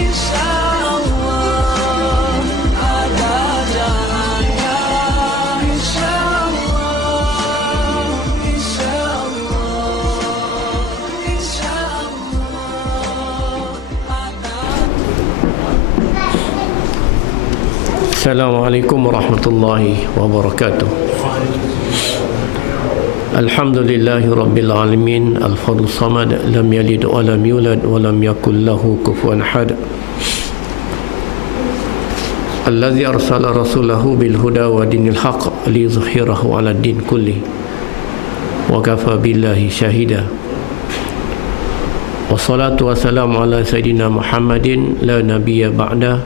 insyaallah ada jalannya, insyaallah, insyaallah, insyaallah ada. Assalamualaikum warahmatullahi wabarakatuh. Alhamdulillahi rabbil alamin, al-fardhu samad, lam yalid wa lam yulad wa lam yakul lahu kufuwan ahad. Allazi arsala rasulahu bil huda wa dinil haqq liyuzhhirahu 'ala din kulli wa kafa billahi shahida. Wassalatu wassalamu ala sayidina Muhammadin la nabiyya ba'da.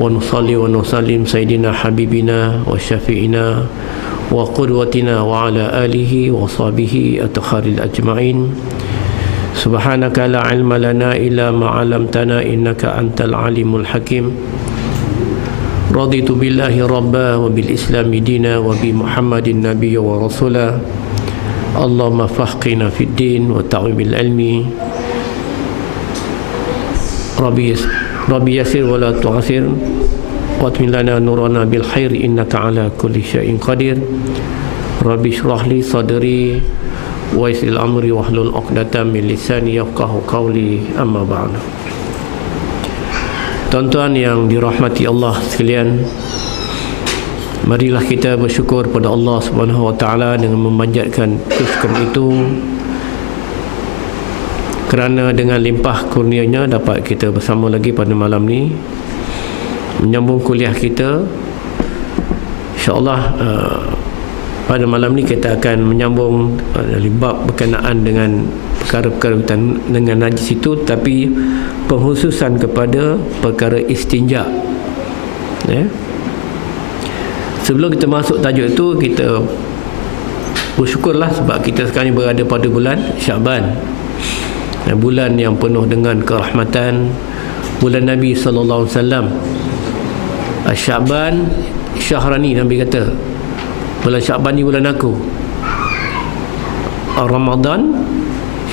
Wa nusalli wa nusallim sayyidina habibina wa syafi'ina wa qudwatina wa ala alihi wa sahbihi at-takharil ajma'in. Subhanaka la ilma lana illa ma 'allamtana innaka antal alimul hakim. Raditu billahi rabba wa bil islami dina wa bi Muhammadin nabiyya wa rasula. Allahumma fahqina fid din wa ta'im bil ilmi. Rabbi yasir wa la tu'asir wa atmin lana nurana bil khair innaka ala kulli syai'in qadir. Rabbi shrah li sadri wa yassir amri wahlul 'uqdatam min lisani yafqahu qawli, amma ba'du. Tuan-tuan yang dirahmati Allah sekalian, marilah kita bersyukur pada Allah Subhanahu wa taala dengan memanjatkan kesukaan itu, kerana dengan limpah kurnianya dapat kita bersama lagi pada malam ni menyambung kuliah kita. InsyaAllah pada malam ni kita akan menyambung bab berkenaan dengan perkara-perkara dengan najis itu, tapi penghususan kepada perkara istinja. Sebelum kita masuk tajuk itu, kita bersyukurlah sebab kita sekarang ni berada pada bulan Syaban, bulan yang penuh dengan kerahmatan, bulan Nabi sallallahu alaihi wasallam. Syaban syahrani, Nabi kata bulan Syaban ni bulan aku. Ramadan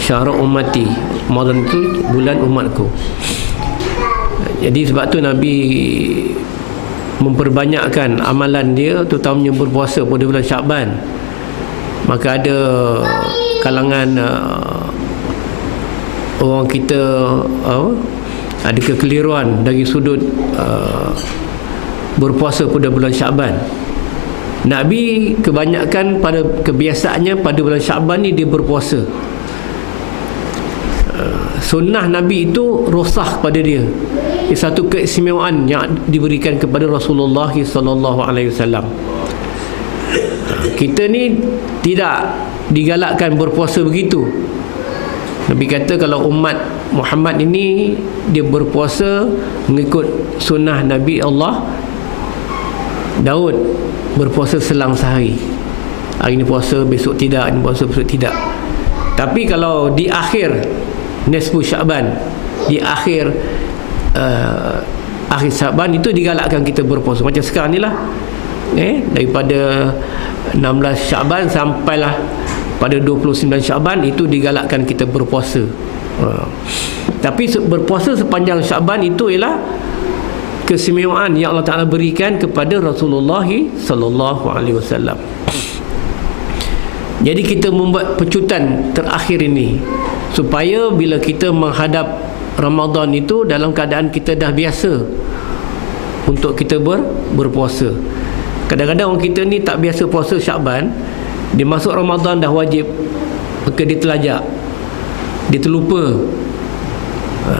syahr ummati, Ramadan itu bulan umatku. Jadi sebab tu Nabi memperbanyakkan amalan dia, terutamanya berpuasa pada bulan Syaban. Maka ada kalangan orang kita ada kekeliruan dari sudut berpuasa pada bulan Syaban. Nabi kebanyakan pada kebiasaannya pada bulan Syaban ni dia berpuasa. Sunnah Nabi itu rosah pada dia. Ini satu keistimewaan yang diberikan kepada Rasulullah sallallahu alaihi wasallam. Kita ni tidak digalakkan berpuasa begitu. Nabi kata kalau umat Muhammad ini dia berpuasa mengikut sunnah Nabi Allah Daud, berpuasa selang sehari. Hari ni puasa, besok tidak, ini puasa, besok tidak. Tapi kalau di akhir nisfu Syaban, di akhir Syaban itu digalakkan kita berpuasa. Macam sekarang ni lah, daripada 16 Syaban sampailah pada 29 Syaban itu digalakkan kita berpuasa. Tapi berpuasa sepanjang Syaban itu ialah keistimewaan yang Allah Ta'ala berikan kepada Rasulullah sallallahu alaihi wasallam. Jadi kita membuat pecutan terakhir ini supaya bila kita menghadap Ramadan itu dalam keadaan kita dah biasa untuk kita berpuasa. Kadang-kadang orang kita ni tak biasa puasa Syaban, dia masuk Ramadan dah wajib, maka dia terlajak, dia terlupa.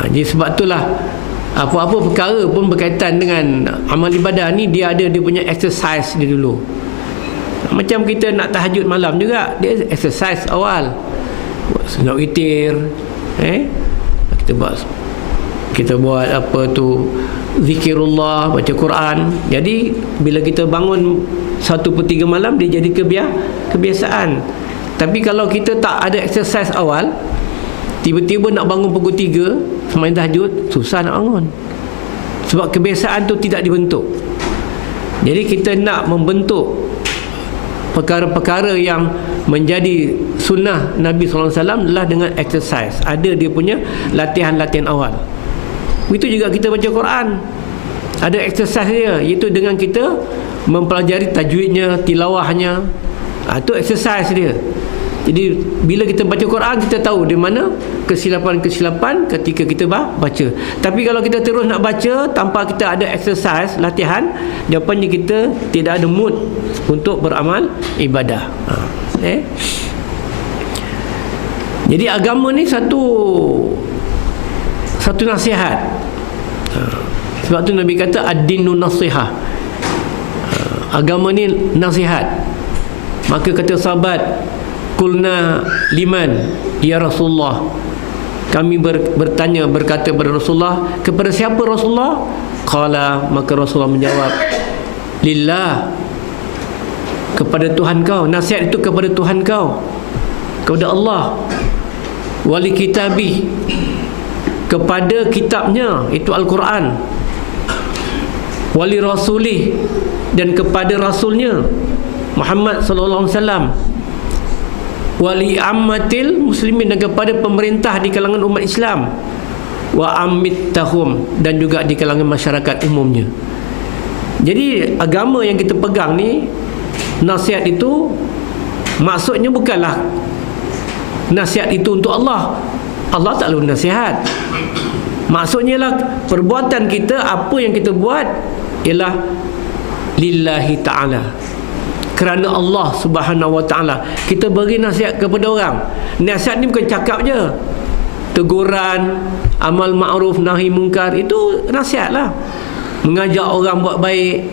Jadi sebab itulah apa-apa perkara pun berkaitan dengan amal ibadah ni, dia ada dia punya exercise dia dulu. Macam kita nak tahajud malam juga, dia exercise awal, buat sunat witir, kita buat apa tu, zikirullah, baca Quran. Jadi bila kita bangun 1/3 malam, dia jadi kebiasaan. Tapi kalau kita tak ada exercise awal, tiba-tiba nak bangun pukul 3 sembahyang tahajud, susah nak bangun, sebab kebiasaan tu tidak dibentuk. Jadi kita nak membentuk perkara-perkara yang menjadi sunnah Nabi SAW adalah dengan exercise. Ada dia punya latihan-latihan awal. Begitu juga kita baca Quran, ada exercise dia, iaitu dengan kita mempelajari tajwidnya, tilawahnya. Itu exercise dia. Jadi bila kita baca Quran, kita tahu di mana kesilapan-kesilapan ketika kita baca. Tapi kalau kita terus nak baca tanpa kita ada exercise, latihan, jawapannya kita tidak ada mood untuk beramal ibadah. Jadi agama ni satu nasihat. Sebab tu Nabi kata ad-dinu nasihah. Agama ni nasihat. Maka kata sahabat, qulna liman ya Rasulullah, kami bertanya, berkata kepada Rasulullah, kepada siapa Rasulullah? Qala, maka Rasulullah menjawab, lillah, kepada Tuhan kau. Nasihat itu kepada Tuhan kau, kepada Allah. Wali kitabi, kepada kitabnya, itu Al-Quran. Wali rasulih, dan kepada rasulnya Muhammad sallallahu alaihi wasallam. Wali ammatil muslimin, dan kepada pemerintah di kalangan umat Islam. Wa ammittahum, dan juga di kalangan masyarakat umumnya. Jadi agama yang kita pegang ni, nasihat itu maksudnya bukanlah nasihat itu untuk Allah. Allah tak lalu nasihat. Maksudnya lah perbuatan kita, apa yang kita buat ialah lillahi ta'ala, kerana Allah subhanahu wa ta'ala. Kita beri nasihat kepada orang. Nasihat ni bukan cakap je. Teguran, amal ma'ruf, nahi mungkar, itu nasihat lah. Mengajak orang buat baik,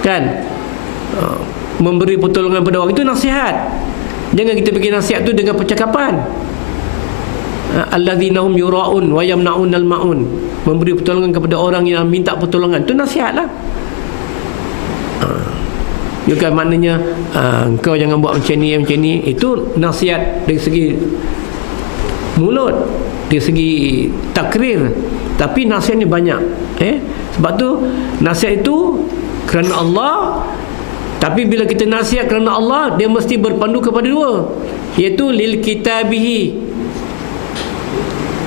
kan, memberi pertolongan pada orang, itu nasihat. Jangan kita bagi nasihat tu dengan percakapan. Alladzina hum yura'un wa yamna'unal ma'un, memberi pertolongan kepada orang yang minta pertolongan, itu nasihat lah. Bukan maknanya kau jangan buat macam ni. Itu nasihat dari segi mulut, dari segi takrir. Tapi nasihat ni banyak. Sebab tu nasihat itu kerana Allah. Tapi bila kita nasihat kerana Allah, dia mesti berpandu kepada dua, iaitu lil kitabihi,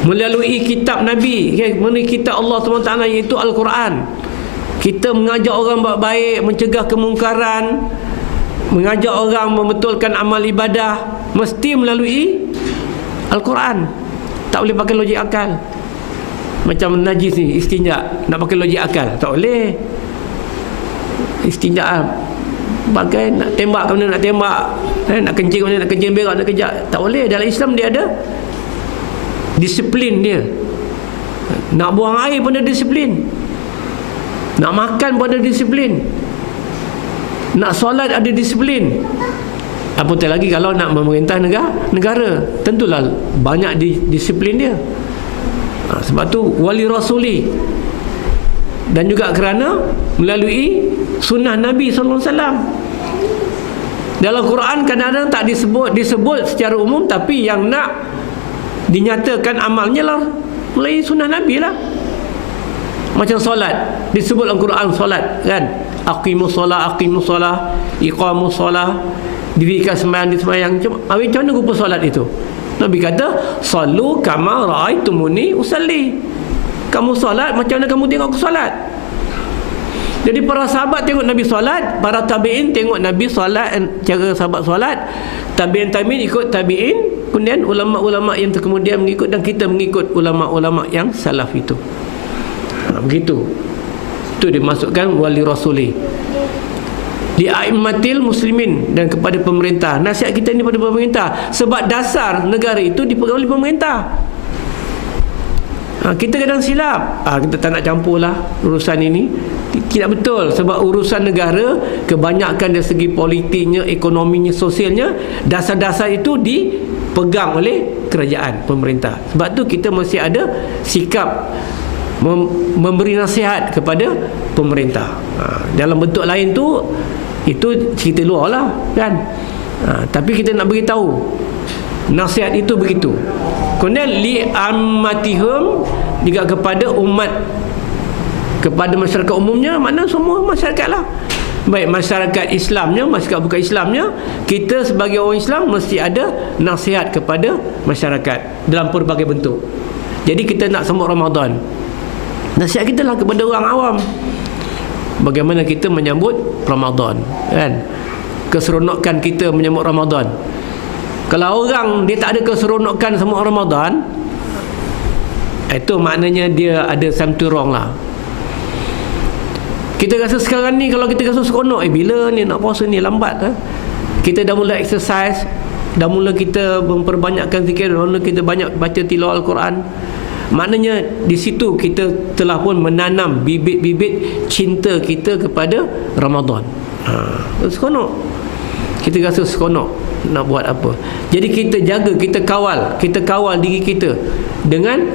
melalui kitab Nabi, melalui kitab Allah SWT, iaitu Al-Quran. Kita mengajak orang buat baik, mencegah kemungkaran, mengajak orang membetulkan amal ibadah, mesti melalui Al-Quran. Tak boleh pakai logik akal. Macam najis ni, istinja, nak pakai logik akal, tak boleh. Istinja pakai nak tembak ke mana nak tembak, nak kencing mana nak kencing, berak nak kejap, tak boleh. Dalam Islam dia ada disiplin dia. Nak buang air pun ada disiplin, nak makan pun ada disiplin, nak solat ada disiplin. Apatah lagi kalau nak memerintah negara, tentulah banyak disiplin dia. Sebab tu wali rasuli, dan juga kerana melalui sunnah Nabi sallallahu alaihi wasallam. Dalam Quran kadang-kadang tak disebut secara umum, tapi yang nak dinyatakan amalnya lah melalui sunnah Nabi lah. Macam solat, disebut dalam Quran solat, kan, aqimus solah, iqamus solah, dirikan sembahyang, macam mana rupa solat itu? Nabi kata, sallu kama ra'aitumuni usalli, kamu solat macam mana kamu tengok aku solat. Jadi para sahabat tengok Nabi solat, para tabi'in tengok Nabi solat, cara sahabat solat, tabi'in ikut tabi'in, kemudian ulama-ulama yang kemudian mengikut, dan kita mengikut ulama-ulama yang salaf itu. Begitu. Itu dimasukkan wali rasuli. Li a'immatil muslimin, dan kepada pemerintah. Nasihat kita ni pada pemerintah, sebab dasar negara itu dipegang oleh pemerintah. Kita kadang silap, kita tak nak campur lah urusan ini. Tidak betul, sebab urusan negara kebanyakan dari segi politiknya, ekonominya, sosialnya, dasar-dasar itu dipegang oleh kerajaan, pemerintah. Sebab tu kita mesti ada sikap memberi nasihat kepada pemerintah. Dalam bentuk lain tu, itu cerita luar lah, kan. Tapi kita nak beritahu nasihat itu begitu. Kemudian li ammatihum, juga kepada umat, kepada masyarakat umumnya, mana semua masyarakat lah, baik masyarakat Islamnya, masyarakat bukan Islamnya. Kita sebagai orang Islam mesti ada nasihat kepada masyarakat dalam pelbagai bentuk. Jadi kita nak sambut Ramadan, Nasihat kita lah kepada orang awam, bagaimana kita menyambut Ramadan, kan? Keseronokan kita menyambut Ramadan. Kalau orang dia tak ada keseronokan sama Ramadan, itu maknanya dia ada something wrong lah. Kita rasa sekarang ni, kalau kita rasa seronok, bila ni nak puasa ni, lambat kita dah mula exercise, dah mula kita memperbanyakkan zikir, dah mula kita banyak baca tilawah Al-Quran. Maknanya di situ kita telah pun menanam bibit-bibit cinta kita kepada Ramadan. Seronok, kita rasa seronok nak buat apa. Jadi kita jaga, kita kawal diri kita dengan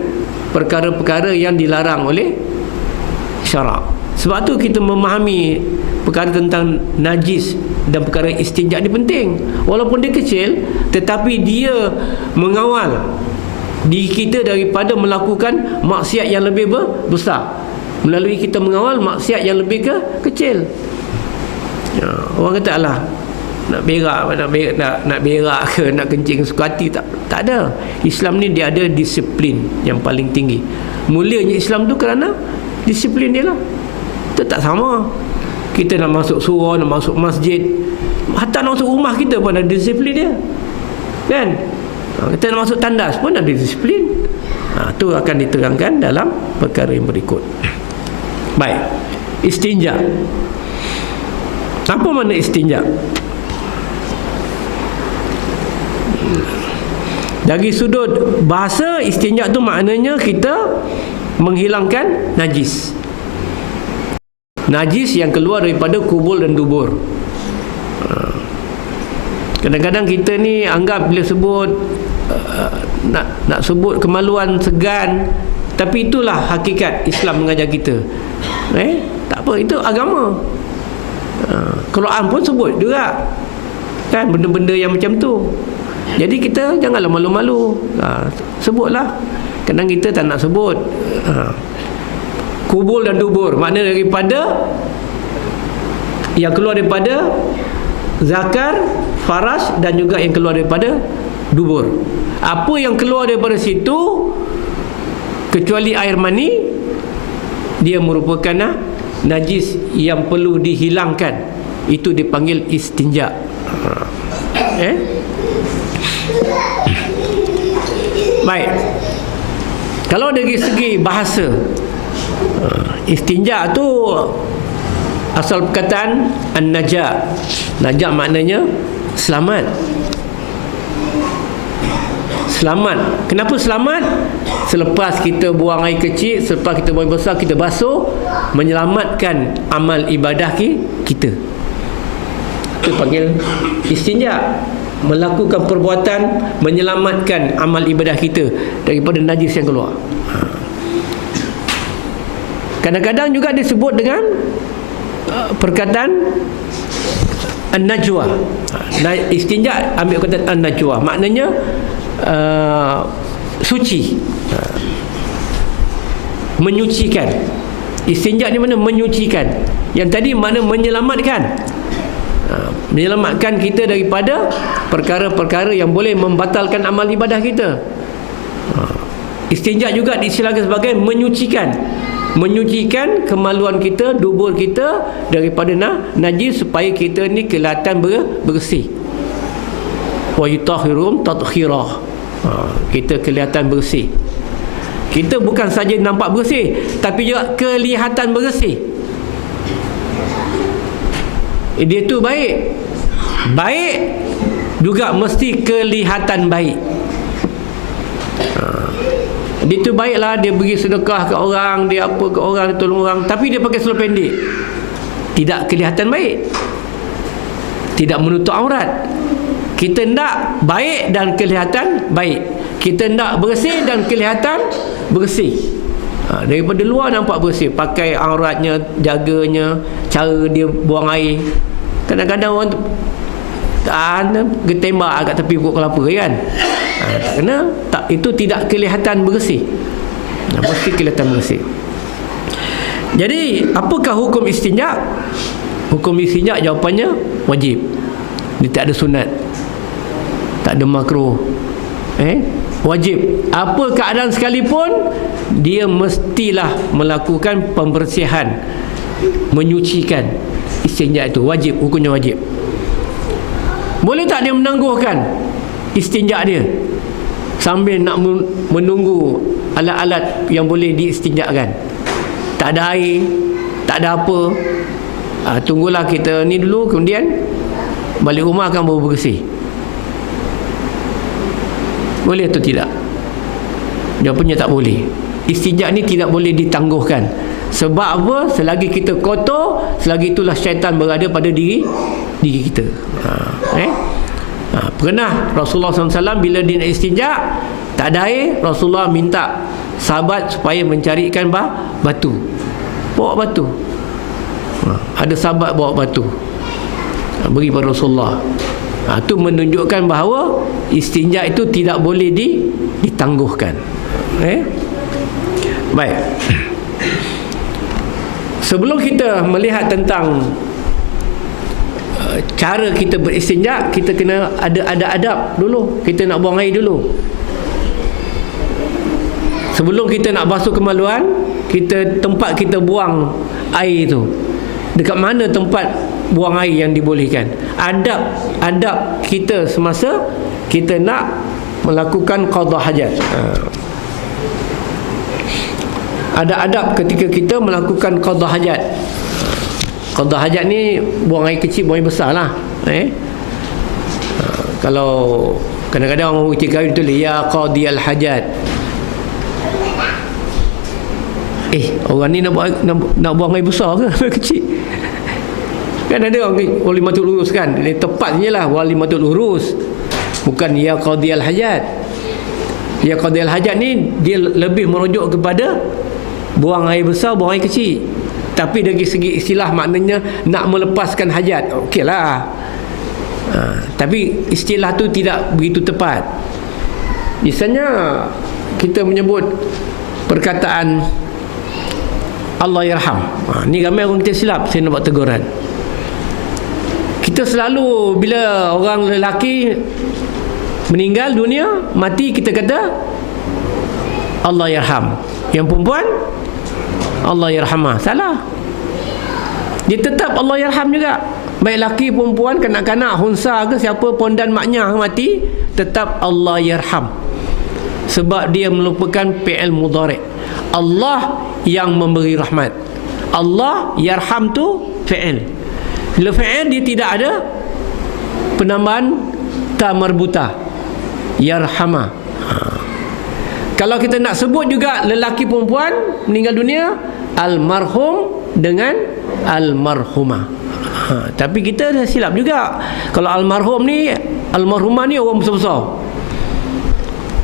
perkara-perkara yang dilarang oleh syarak. Sebab tu kita memahami perkara tentang najis dan perkara istinja ni penting. Walaupun dia kecil, tetapi dia mengawal diri kita daripada melakukan maksiat yang lebih besar, melalui kita mengawal maksiat yang lebih kecil. Orang kata, alah, nak berak ke nak kencing suka hati, tak ada. Islam ni dia ada disiplin yang paling tinggi. Mulianya Islam tu kerana disiplin dia lah. Itu tak sama. Kita nak masuk surau, nak masuk masjid, hatta nak masuk rumah kita pun ada disiplin dia, kan? Kita nak masuk tandas pun ada disiplin. Itu akan diterangkan dalam perkara yang berikut. Baik, istinja. Apa makna istinja? Dari sudut bahasa, istinja tu maknanya kita menghilangkan najis. Najis yang keluar daripada kubul dan dubur. Kadang-kadang kita ni anggap bila sebut nak sebut kemaluan, segan, tapi itulah hakikat Islam mengajar kita. Tak apa, itu agama. Quran pun sebut juga, kan, benda-benda yang macam tu. Jadi kita janganlah malu-malu, sebutlah. Kadang kita tak nak sebut. Kubul dan dubur makna daripada yang keluar daripada zakar, faras, dan juga yang keluar daripada dubur. Apa yang keluar daripada situ kecuali air mani, dia merupakan najis yang perlu dihilangkan. Itu dipanggil istinja. Baik, kalau dari segi bahasa, istinja tu asal perkataan an-najah. Najah maknanya selamat. Selamat. Kenapa selamat? Selepas kita buang air kecil, selepas kita buang air besar, kita basuh, menyelamatkan amal ibadah kita. Itu panggil istinja. Melakukan perbuatan menyelamatkan amal ibadah kita daripada najis yang keluar. Kadang-kadang juga disebut dengan perkataan an-najwa. Istinja ambil perkataan an-najwa, maknanya suci, menyucikan. Istinja ni mana menyucikan. Yang tadi mana menyelamatkan. Menyelamatkan kita daripada perkara-perkara yang boleh membatalkan amal ibadah kita. Istinja juga diistilahkan sebagai menyucikan. Menyucikan kemaluan kita, dubur kita daripada najis, supaya kita ni kelihatan bersih. Wa yutahhirum tathhira. Kita kelihatan bersih. Kita bukan saja nampak bersih, tapi juga kelihatan bersih. Dia tu baik. Baik juga mesti kelihatan baik. Dia tu baiklah, dia beri sedekah ke orang, dia apa ke orang, dia tolong orang, tapi dia pakai seluar pendek, tidak kelihatan baik, tidak menutup aurat. Kita nak baik dan kelihatan baik. Kita nak bersih dan kelihatan bersih. Daripada luar nampak bersih, pakai auratnya, jaganya, cara dia buang air. Kadang-kadang orang getembak kat tepi pokok kelapa, kan? Tak kena, itu tidak kelihatan bersih. Mesti kelihatan bersih. Jadi apakah hukum istinja? Hukum istinja jawapannya wajib. Dia tak ada sunat, tak ada makruh. Wajib. Apa keadaan sekalipun, dia mestilah melakukan pembersihan, menyucikan. Istinja itu wajib, hukumnya wajib. Boleh tak dia menangguhkan istinja dia sambil nak menunggu alat-alat yang boleh diistinjakan? Tak ada air, tak ada apa, tunggulah kita ni dulu, kemudian balik rumah akan baru bersih. Boleh atau tidak? Jawapannya tak boleh. Istinja ni tidak boleh ditangguhkan. Sebab apa? Selagi kita kotor, selagi itulah syaitan berada pada diri kita. Pernah Rasulullah SAW bila dia nak istinja, tak ada air, Rasulullah minta sahabat supaya mencarikan batu. Bawa batu. Ada sahabat bawa batu, beri pada Rasulullah. Itu menunjukkan bahawa istinja itu tidak boleh ditangguhkan. Baik. Sebelum kita melihat tentang cara kita beristinja, kita kena ada adab dulu. Kita nak buang air dulu. Sebelum kita nak basuh kemaluan, tempat kita buang air itu, dekat mana tempat buang air yang dibolehkan? Adab kita semasa kita nak melakukan qada hajat. Ada adab ketika kita melakukan qada hajat. Qada hajat ni buang air kecil, buang air besar lah. Kalau kadang-kadang orang kahwin tu ya qadiyal hajat. Orang ni nak buang air besar ke kecil? Kan ada orang walimatul urus kan. Tepatnya lah walimatul urus, bukan ya qadiyal hajat. Ya qadiyal hajat ni dia lebih merujuk kepada buang air besar, buang air kecil. Tapi dari segi istilah maknanya nak melepaskan hajat, okey lah. Tapi istilah tu tidak begitu tepat. Biasanya kita menyebut perkataan Allah yarham. Ni ramai orang kita silap. Saya nak buat teguran. Kita selalu bila orang lelaki meninggal dunia, mati, kita kata Allah yarham. Yang perempuan Allah yarhamah. Salah. Dia tetap Allah yarham juga. Baik laki, perempuan, kanak-kanak, hunsa ke siapa, pondan maknya mati, tetap Allah yarham. Sebab dia merupakan fi'il mudhari'. Allah yang memberi rahmat. Allah yarham tu fi'il. Bila fi'il dia tidak ada penambahan ta marbuta. Yarhamah. Kalau kita nak sebut juga lelaki perempuan meninggal dunia, almarhum dengan almarhumah. Tapi kita dah silap juga. Kalau almarhum ni, almarhumah ni orang besar-besar,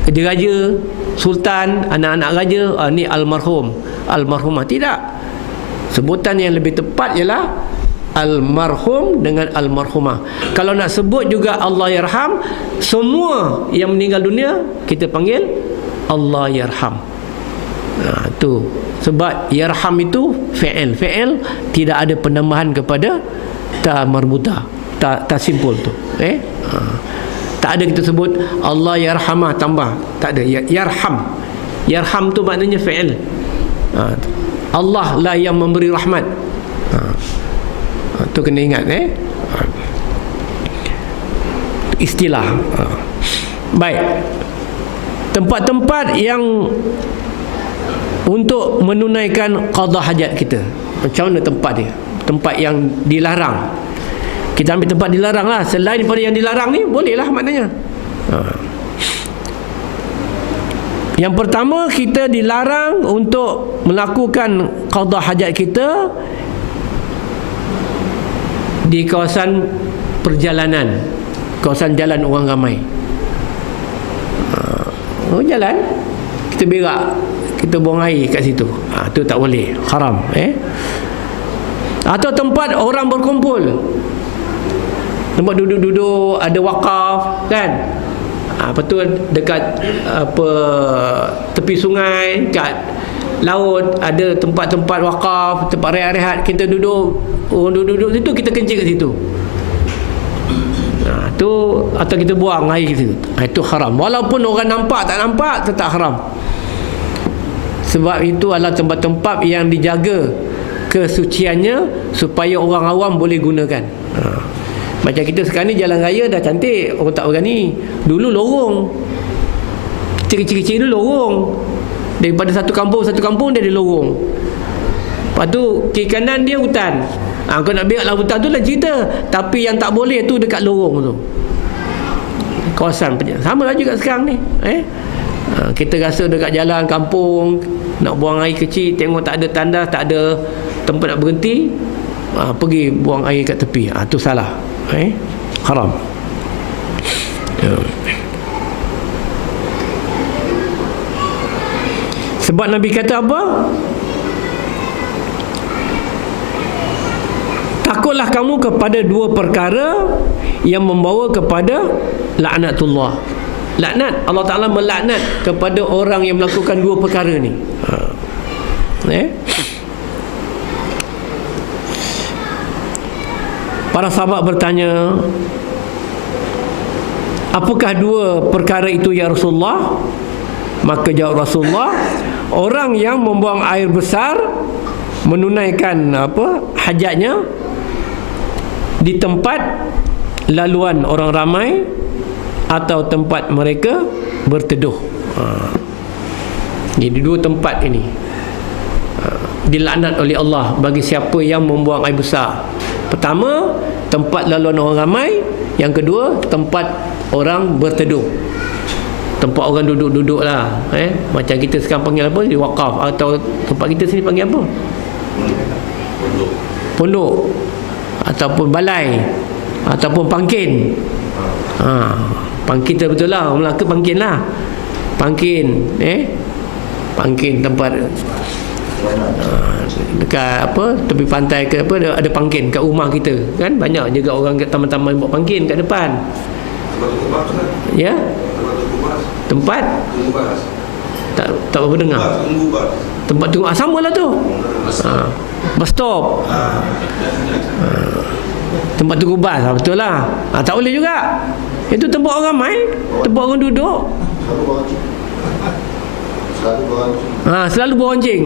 raja, sultan, anak-anak raja, ni almarhum, almarhumah. Tidak. Sebutan yang lebih tepat ialah almarhum dengan almarhumah. Kalau nak sebut juga Allah yarham, semua yang meninggal dunia kita panggil Allah yarham. Tu sebab yarham itu fi'il. Fi'il tidak ada penambahan kepada ta marbuta, ta simpul tu. Tak ada kita sebut Allah yarhamah tambah. Tak ada. Yarham. Yarham tu maknanya fi'il. Allah lah yang memberi rahmat. Tu kena ingat. Istilah. Baik. Tempat-tempat yang untuk menunaikan qada hajat kita, macam mana tempat dia? Tempat yang dilarang. Kita ambil tempat dilarang lah. Selain daripada yang dilarang ni, boleh lah maknanya. Yang pertama, kita dilarang untuk melakukan qada hajat kita di kawasan perjalanan, kawasan jalan orang ramai. Jalan kita berak, kita buang air kat situ, tu tak boleh, haram. Atau tempat orang berkumpul, tempat duduk-duduk, ada wakaf kan, apa tu, dekat tepi sungai, kat laut ada tempat-tempat wakaf, tempat rehat-rehat, kita duduk, orang duduk situ, kita kencing kat situ. Tu Itu atau kita buang air gitu. Itu haram. Walaupun orang nampak tak nampak tetap haram. Sebab itu adalah tempat-tempat yang dijaga kesuciannya supaya orang awam boleh gunakan. Macam kita sekarang ni jalan raya dah cantik, orang tak berani. Dulu lorong. Kecil-kecil dulu lorong. Daripada satu kampung dia ada lorong. Lepas tu kiri kanan dia hutan. Kau nak berak lah hutan tu lah cerita. Tapi yang tak boleh tu dekat lorong tu. Kawasan sama lah juga sekarang ni. Kita rasa dekat jalan kampung nak buang air kecil, tengok tak ada tandas, tak ada tempat nak berhenti, pergi buang air kat tepi. Tu salah. Haram. Sebab Nabi kata apa? Takutlah kamu kepada dua perkara yang membawa kepada laknatullah. Laknat, Allah Ta'ala melaknat kepada orang yang melakukan dua perkara ni. Para sahabat bertanya, apakah dua perkara itu ya Rasulullah? Maka jawab Rasulullah, orang yang membuang air besar menunaikan hajatnya di tempat laluan orang ramai atau tempat mereka berteduh. Jadi dua tempat ini dilaknat oleh Allah bagi siapa yang membuang air besar. Pertama, tempat laluan orang ramai. Yang kedua, tempat orang berteduh. Tempat orang duduk-duduk lah. Macam kita sekarang panggil apa? Wakaf. Atau tempat kita sini panggil apa? Pondok. Ataupun balai. Ataupun pangkin. Pangkin betul lah. Orang Melaka pangkin lah. Pangkin. Pangkin tempat dekat tepi pantai ke ada pangkin kat rumah kita kan, banyak juga orang kat taman-taman buat pangkin kat depan. Ya, tempat tak berapa dengar tempat tunggu. Sama lah tu. Bus stop, tempat tunggu bas. Betul lah. Tak boleh juga. Itu tempat orang ramai, tempat orang duduk. Selalu beronceng.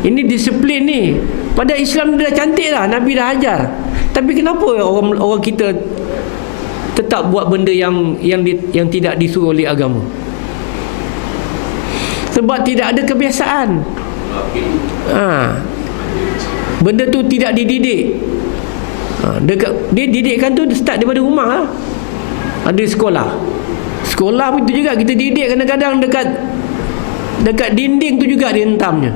Ini disiplin ni. Pada Islam dia dah cantik lah, Nabi dah ajar. Tapi kenapa orang kita tetap buat benda yang tidak disuruh oleh agama? Sebab tidak ada kebiasaan. Benda tu tidak dididik. Dia didikkan tu start daripada rumah lah. Ada sekolah. Sekolah pun tu juga kita didik kadang-kadang dekat dinding tu juga dia hentamnya.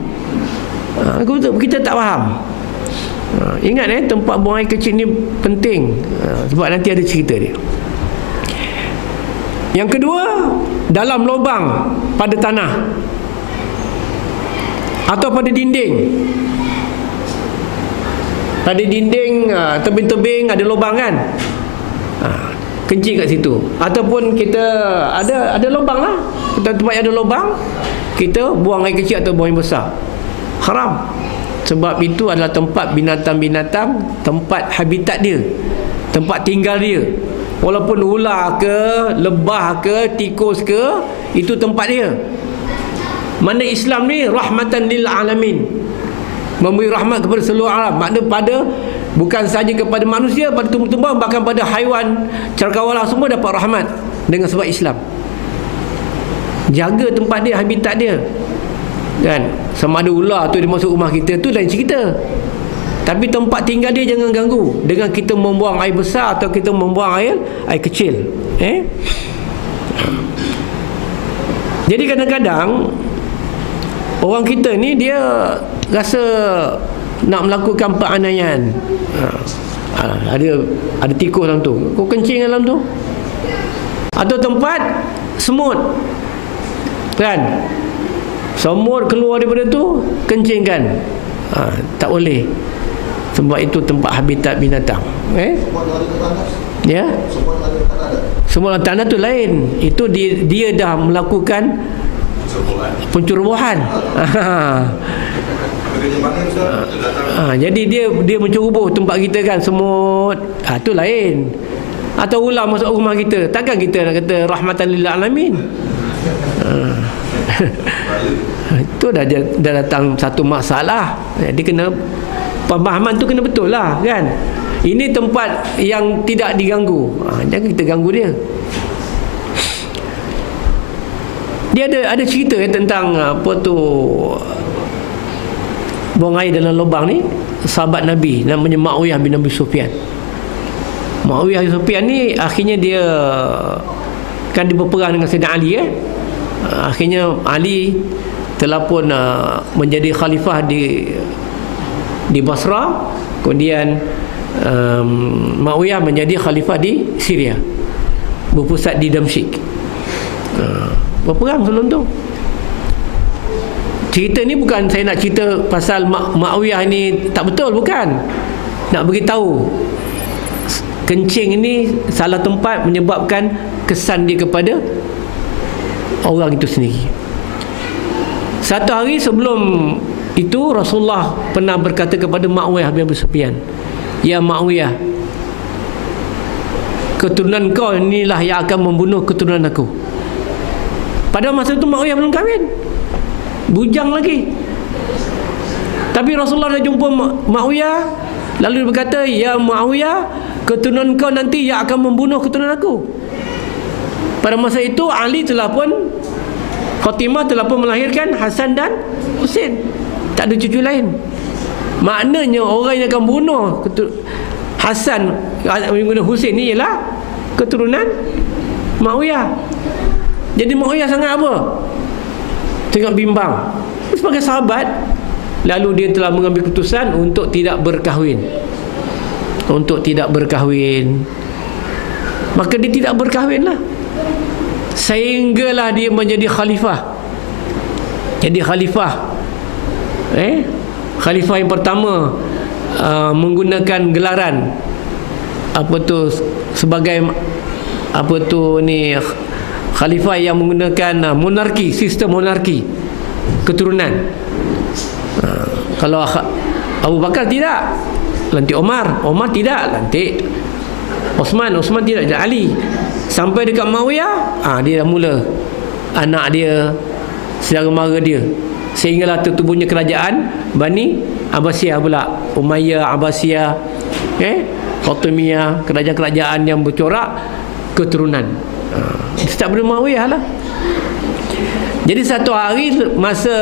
Kita tak faham. Ingat tempat buang air kecil ni penting. Sebab nanti ada cerita dia. Yang kedua, dalam lubang pada tanah atau pada dinding. Pada dinding, tebing-tebing ada lubang kan, kencing kat situ. Ataupun kita ada lubang lah, tempat yang ada lubang, kita buang air kecil atau buang air besar. Haram. Sebab itu adalah tempat binatang-binatang, tempat habitat dia, tempat tinggal dia. Walaupun ular ke, lebah ke, tikus ke, itu tempat dia. Mana Islam ni rahmatan lil alamin, memberi rahmat kepada seluruh alam. Makna bukan saja kepada manusia, pada tumbuh-tumbuhan, bahkan pada haiwan, cakrawala semua dapat rahmat dengan sebab Islam. Jaga tempat dia, habitat dia. Kan? Sama ada ular tu dia masuk rumah kita, tu lain cerita. Tapi tempat tinggal dia jangan ganggu dengan kita membuang air besar atau kita membuang air kecil. Jadi kadang-kadang orang kita ni dia rasa nak melakukan penganiayaan. Ada tikus dalam tu, kau kencing dalam tu. Atau tempat semut, kan, semut keluar daripada tu, kencingkan. Tak boleh. Sebab itu tempat habitat binatang. Ya. Semua tanah tu lain. Itu dia dah melakukan pencerobohan. Jadi dia menceroboh tempat kita kan, semut. Tu lain. atau ular masuk rumah kita, takkan kita nak kata rahmatan lil alamin? Itu dah datang satu masalah. Jadi kena pemahaman tu kena betul lah kan. Ini tempat yang tidak diganggu, jangan kita ganggu dia. Dia ada cerita tentang apa tu, buang air dalam lubang ni, sahabat Nabi namanya Muawiyah bin Abi Sufyan. Muawiyah bin Sufyan ni akhirnya dia kan dia berperang dengan Sayyidina Ali akhirnya Ali telah pun menjadi khalifah di Basra, kemudian Muawiyah menjadi khalifah di Syria, berpusat di Damsyik. Berperang sebelum tu. Cerita ni bukan saya nak cerita pasal Muawiyah ni tak betul, bukan. Nak beritahu kencing ini salah tempat menyebabkan kesan dia kepada orang itu sendiri. Satu hari sebelum itu Rasulullah pernah berkata kepada Muawiyah bin Abi Sufyan, "Ya Muawiyah, keturunan kau inilah yang akan membunuh keturunan aku." Pada masa itu Muawiyah belum kahwin, bujang lagi. Tapi Rasulullah dah jumpa Muawiyah, lalu dia berkata, "Ya Muawiyah, keturunan kau nanti yang akan membunuh keturunan aku." Pada masa itu Ali telah pun, Fatimah telah pun melahirkan Hasan dan Husain. Tak ada cucu lain. Maknanya orang yang akan bunuh Hasan dan Husain ni ialah keturunan Muawiyah. Jadi Muawiyah sangat apa? Sangat bimbang. Sebagai sahabat, lalu dia telah mengambil keputusan untuk tidak berkahwin. Maka dia tidak berkahwinlah, sehinggalah dia menjadi khalifah. Jadi khalifah khalifah yang pertama menggunakan gelaran apa tu sebagai apa tu ni, khalifah yang menggunakan monarki, sistem monarki keturunan. Kalau Abu Bakar tidak, lantik Omar tidak, lantik Osman tidak, Ali. Sampai dekat Muawiyah, dia dah mula anak dia, saudara mara dia, sehinggalah tertubuhnya kerajaan Bani Abbasiyah pula, Umayyah, Abbasiyah, Fatimiyah, kerajaan-kerajaan yang bercorak keturunan. Start dari Muawiyah lah. Jadi satu hari masa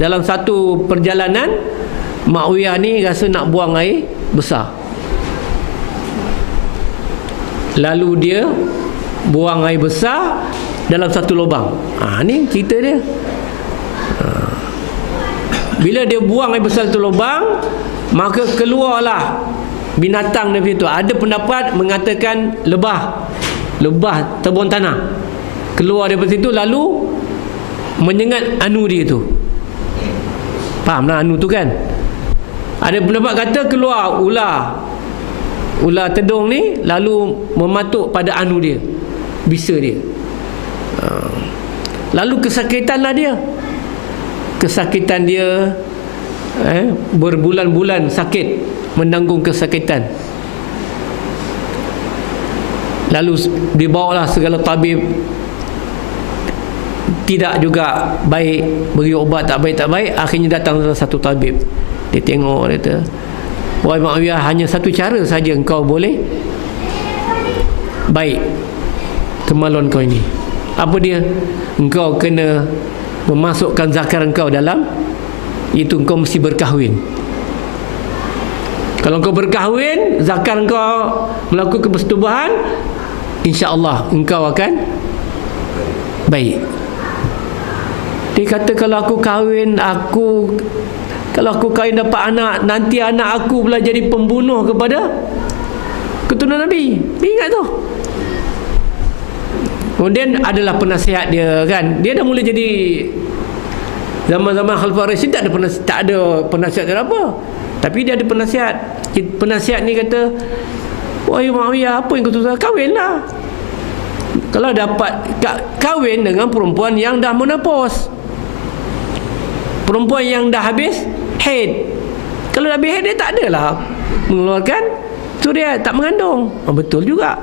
dalam satu perjalanan, Muawiyah ni rasa nak buang air besar. Lalu dia buang air besar dalam satu lubang. Ni cerita dia. Bila dia buang air besar satu lubang, maka keluarlah binatang dari situ. Ada pendapat mengatakan lebah terbuang tanah keluar daripada situ, lalu menyengat anu dia tu. Fahamlah anu tu kan? Ada pendapat kata keluar ular tedung ni, lalu mematuk pada anu dia, bisa dia. Lalu kesakitan dia, berbulan-bulan sakit, menanggung kesakitan. Lalu dibawalah segala tabib, tidak juga baik, beri ubat tak baik. Akhirnya datang satu tabib. Dia tengok, dia kata, "Wahai Muawiyah, hanya satu cara saja engkau boleh baik kemaluan kau ini." Apa dia? Engkau kena memasukkan zakar engkau dalam itu, engkau mesti berkahwin. Kalau engkau berkahwin, zakar engkau melakukan persetubuhan, insya-Allah engkau akan baik. Dia kata, kalau aku kahwin dapat anak, nanti anak aku pula jadi pembunuh kepada keturunan Nabi. Ingat tu. Kemudian adalah penasihat dia kan. Dia dah mula jadi zaman-zaman Khalifah Rashid, tak ada penasihat dia apa. Tapi dia ada penasihat. Penasihat ni kata, "Wahai Muawiyah, apa yang kau susah? Kahwinlah. Kalau dapat kahwin dengan perempuan yang dah menopause, perempuan yang dah habis haid. Kalau dah habis haid, dia tak adalah mengeluarkan So dia tak mengandung. Betul juga.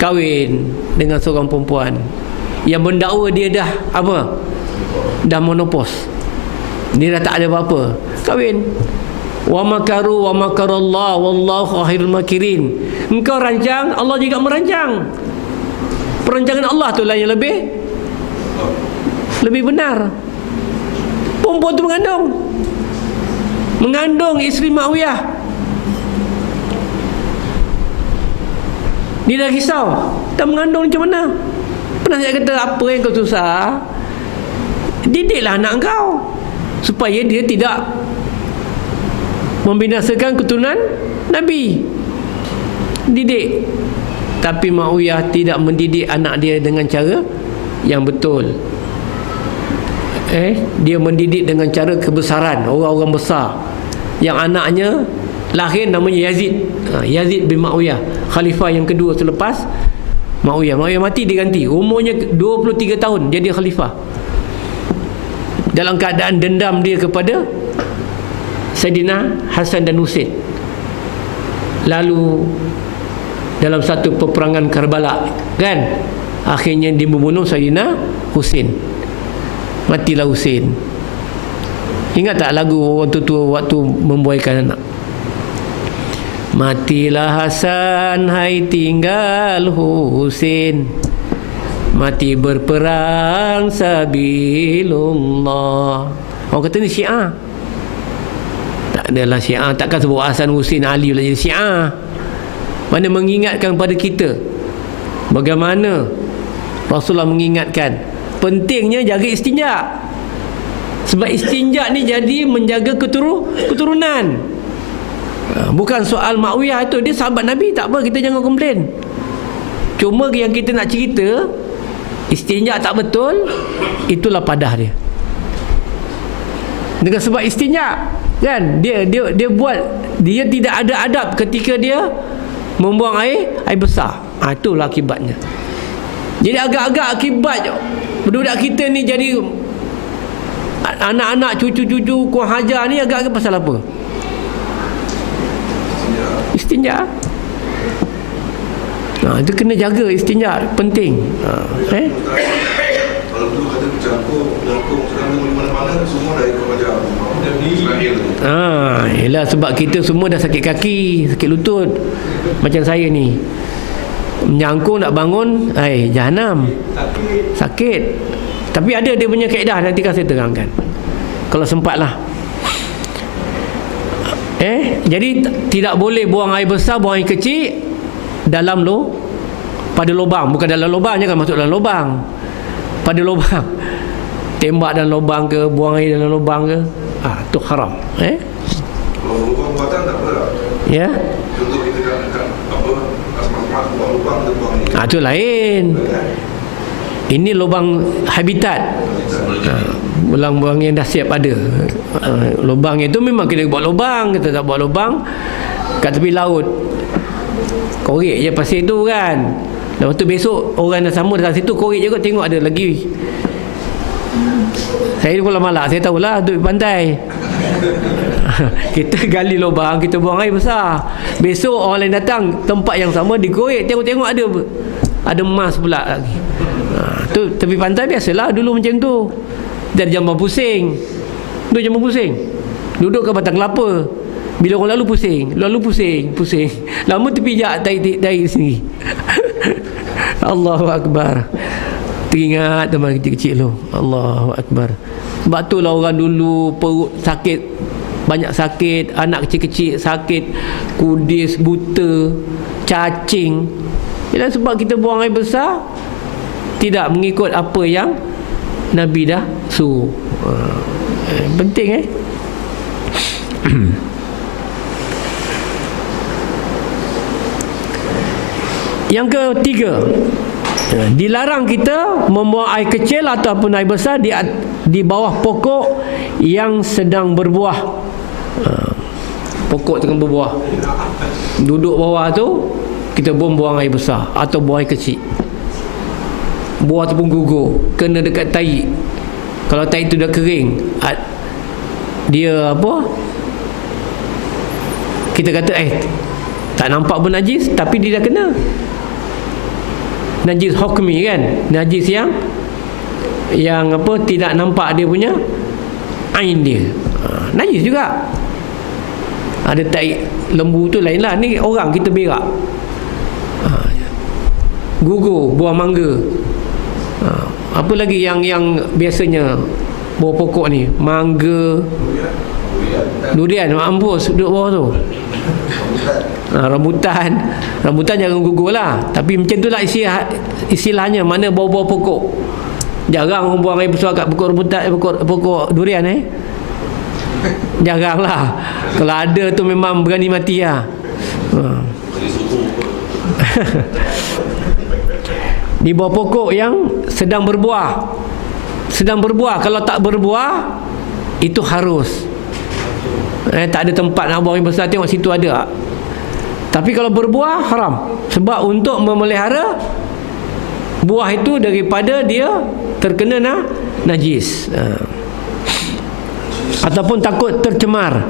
Kahwin dengan seorang perempuan yang mendakwa dia dah apa? Dah monopos. Dia dah tak ada apa-apa. Kahwin. Wa makaru wa makarallah wallahu khairul makirin. Engkau rancang, Allah juga merancang. Perancangan Allah tu lah yang lebih benar. Perempuan tu mengandung isteri Muawiyah. Dia dah risau, tak mengandung macam mana. Pernah saya kata, apa yang kau susah, didiklah anak kau supaya dia tidak membinasakan keturunan Nabi. Didik. Tapi Muawiyah tidak mendidik anak dia dengan cara yang betul. Dia mendidik dengan cara kebesaran, orang-orang besar. Yang anaknya lahir namanya Yazid. Yazid bin Muawiyah, khalifah yang kedua selepas Muawiyah. Muawiyah mati, diganti. Umurnya 23 tahun jadi khalifah. Dalam keadaan dendam dia kepada Saidina Hasan dan Husain. Lalu dalam satu peperangan Karbala, kan, akhirnya dia membunuh Saidina Husain. Matilah Husain. Ingat tak lagu orang tua waktu membuaikan anak? Matilah Hasan, hai tinggal Husain, mati berperang sabilullah. Orang kata ni Syiah. Tak adalah Syiah. Takkan sebut Hasan, Husain, Ali boleh jadi Syiah. Mana mengingatkan pada kita bagaimana Rasulullah mengingatkan pentingnya jaga istinja. Sebab istinja ni jadi menjaga keturunan. Bukan soal Muawiyah tu, dia sahabat Nabi, tak apa, kita jangan komplain. Cuma yang kita nak cerita, istinja tak betul, itulah padah dia. Dengan sebab istinja, kan, dia buat, dia tidak ada adab ketika dia membuang air besar. Itulah akibatnya. Jadi agak-agak akibat budak-budak kita ni jadi anak-anak, cucu-cucu Kuah Hajar ni agak-agak pasal apa? Istinja. Itu kena jaga istinja, penting. Kalau dulu kata bercampur sekarang di mana-mana semua dah ikut macam Israel. Yelah, sebab kita semua dah sakit kaki, sakit lutut. Macam saya ni, menyangkung nak bangun, jahanam, sakit. Tapi ada dia punya kaedah, nanti kan saya terangkan kalau sempatlah. Jadi tidak boleh buang air besar, buang air kecil dalam pada lubang. Bukan dalam lubang, jangan masuk dalam lubang, pada lubang. Tembak dalam lubang ke, buang air dalam lubang ke, tu haram. Kalau lubang buatan tak apa lah. Ya. Contoh kita kat apa, asmat buang lubang, kita buang air. Itu lain. Ini lubang habitat. Lubang yang dah siap ada. Lubang itu memang kita buat lubang, kita tak buat lubang kat tepi laut. Korek je pasir tu kan. Lepas tu besok orang dah sama dekat situ, korek je kot, tengok ada lagi. Saya ni pula malak, saya tahulah duduk di pantai. Kita gali lubang, kita buang air besar. Besok orang lain datang, tempat yang sama dikorek, tengok-tengok ada emas pula lagi. Tu tepi pantai biasalah dulu macam tu. Dari jamban pusing. Tu jamban pusing. Duduk ke batang kelapa. Bila orang lalu pusing. Lama terpijak tahi sini. Allahu Akbar. Teringat teman kecil-kecil tu. Allahu Akbar. Sebab tu lah orang dulu perut sakit, banyak sakit, anak kecil-kecil sakit, kudis, buta, cacing. Ialah sebab kita buang air besar, tidak mengikut apa yang Nabi dah suruh. Penting Yang ketiga, dilarang kita membuang air kecil ataupun air besar di bawah pokok yang sedang berbuah. Pokok tengah berbuah, duduk bawah tu, kita buang air besar atau buang air kecil. Buah tu pun gugur, kena dekat tahi. Kalau tahi tu dah kering, dia apa, kita kata Tak nampak pun najis, tapi dia dah kena. Najis hukmi kan, najis yang apa, tidak nampak dia punya ain dia. Najis juga. Ada tai lembu tu lain lah. Ni orang kita berak, gugur, buah mangga, apa lagi yang biasanya buah pokok ni, mangga, durian, mampus duduk bawah tu. Rambutan jangan gugur lah. Tapi macam tu lah istilahnya. Mana bawah-bawah pokok. Jarang orang buang air besar kat pokok rambutan, pokok durian jarang lah. Kalau ada tu memang berani mati lah. Di bawah pokok yang sedang berbuah. Kalau tak berbuah, itu harus. Tak ada tempat nak buang air besar, tengok situ ada. Tapi kalau berbuah, haram. Sebab untuk memelihara buah itu daripada dia terkena najis, ataupun takut tercemar.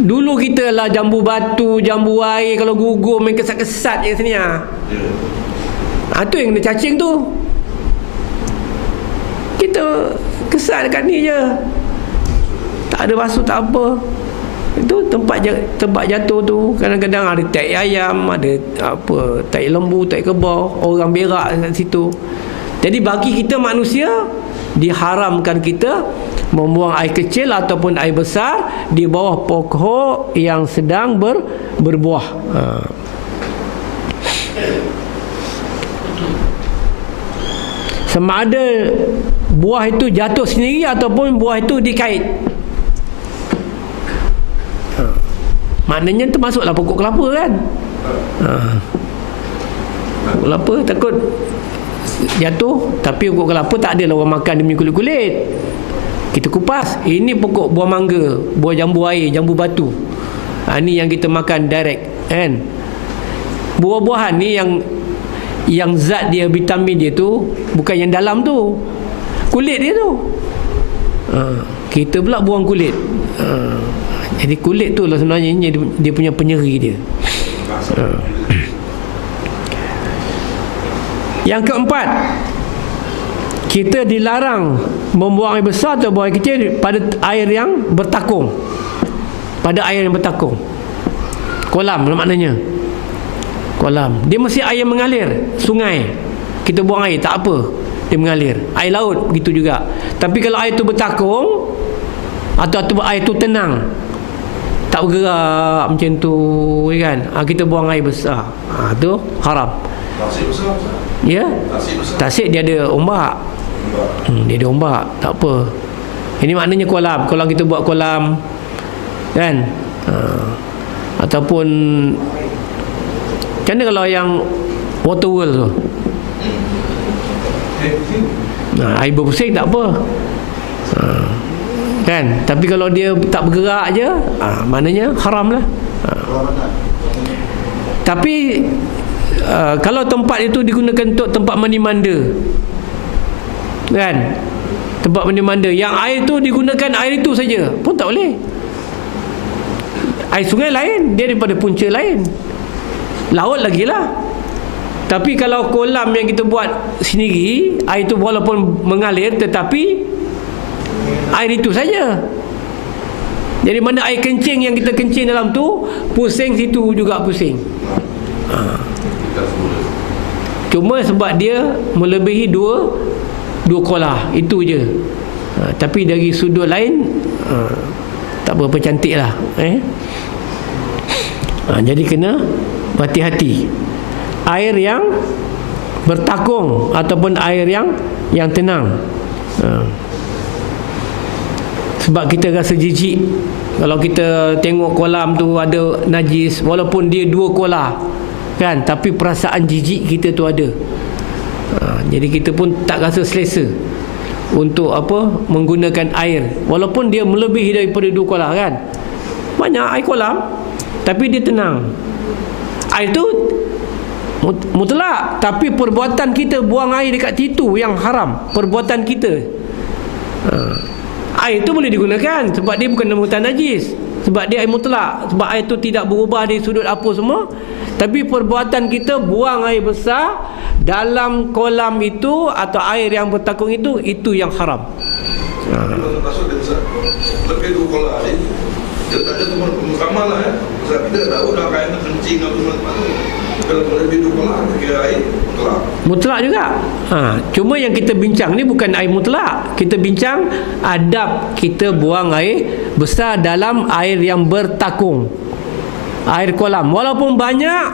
Dulu kita lah jambu batu, jambu air, kalau gugur main kesat-kesat je sini tu yang kena cacing tu. Kita kesat dekat ni je, tak ada basuh, tak apa. Itu tempat jatuh tu. Kadang-kadang ada tai ayam, ada apa, tai lembu, tai kebau, orang berak kat situ. Jadi bagi kita manusia, diharamkan kita membuang air kecil ataupun air besar di bawah pokok yang sedang berbuah. Sama ada buah itu jatuh sendiri ataupun buah itu dikait. Maknanya termasuklah pokok kelapa kan. Pokok kelapa takut jatuh, tapi pokok kelapa tak adalah orang makan dia punya kulit-kulit. Kita kupas. Ini pokok buah mangga, buah jambu air, jambu batu. Ni yang kita makan direct kan. Buah-buahan ni yang zat dia, vitamin dia tu bukan yang dalam tu, kulit dia tu. Kita pula buang kulit. Jadi kulit tu lah sebenarnya dia punya penyeri dia. Yang keempat, kita dilarang membuang air besar atau buang air kecil pada air yang bertakung. Pada air yang bertakung. Kolam maknanya. Kolam. Dia mesti air mengalir. Sungai. Kita buang air, tak apa. Dia mengalir. Air laut begitu juga. Tapi kalau air tu bertakung, atau air tu tenang, tak bergerak macam tu kan, kita buang air besar, tu haram. Tasik besar. Ya? Tasik dia ada ombak. Dia ada ombak, tak apa. Ini maknanya kolam. Kalau kita buat kolam kan, ataupun macam mana kalau yang water world tu, air berpusing tak apa, kan. Tapi kalau dia tak bergerak je, maknanya haram lah. Tapi kalau tempat itu digunakan untuk tempat mandi manda, kan, tempat mandi manda yang air tu digunakan air itu saja pun tak boleh. Air sungai lain, dia daripada punca lain, laut lagi lah. Tapi kalau kolam yang kita buat sendiri, air itu walaupun mengalir tetapi air itu saja. Jadi mana air kencing yang kita kencing dalam tu, pusing situ juga pusing. Cuma sebab dia melebihi dua kolah, itu je. Tapi dari sudut lain tak berapa cantik lah. Jadi kena hati-hati. Air yang bertakung ataupun air yang tenang. Sebab kita rasa jijik kalau kita tengok kolam tu ada najis, walaupun dia 2 kolah kan, tapi perasaan jijik kita tu ada. Jadi kita pun tak rasa selesa untuk menggunakan air, walaupun dia melebihi daripada 2 kolah kan. Banyak air kolam tapi dia tenang. Air tu mutlak, tapi perbuatan kita buang air dekat situ yang haram. Perbuatan kita. Air tu boleh digunakan sebab dia bukan hutan najis. sebab dia air mutlak, sebab air tu tidak berubah dari sudut apa semua. Tapi perbuatan kita buang air besar dalam kolam itu atau air yang bertakung itu yang haram. Masuk dia besar. Lebih dua kolam ni, dia tak ada tempat mukamal lah ya. Sebab kita tahu dah kain kencing apa semua tu. Kalau lebih dua kolam, kira air mutlak. Mutlak juga. Cuma yang kita bincang ni bukan air mutlak. Kita bincang adab kita buang air besar dalam air yang bertakung, air kolam. Walaupun banyak,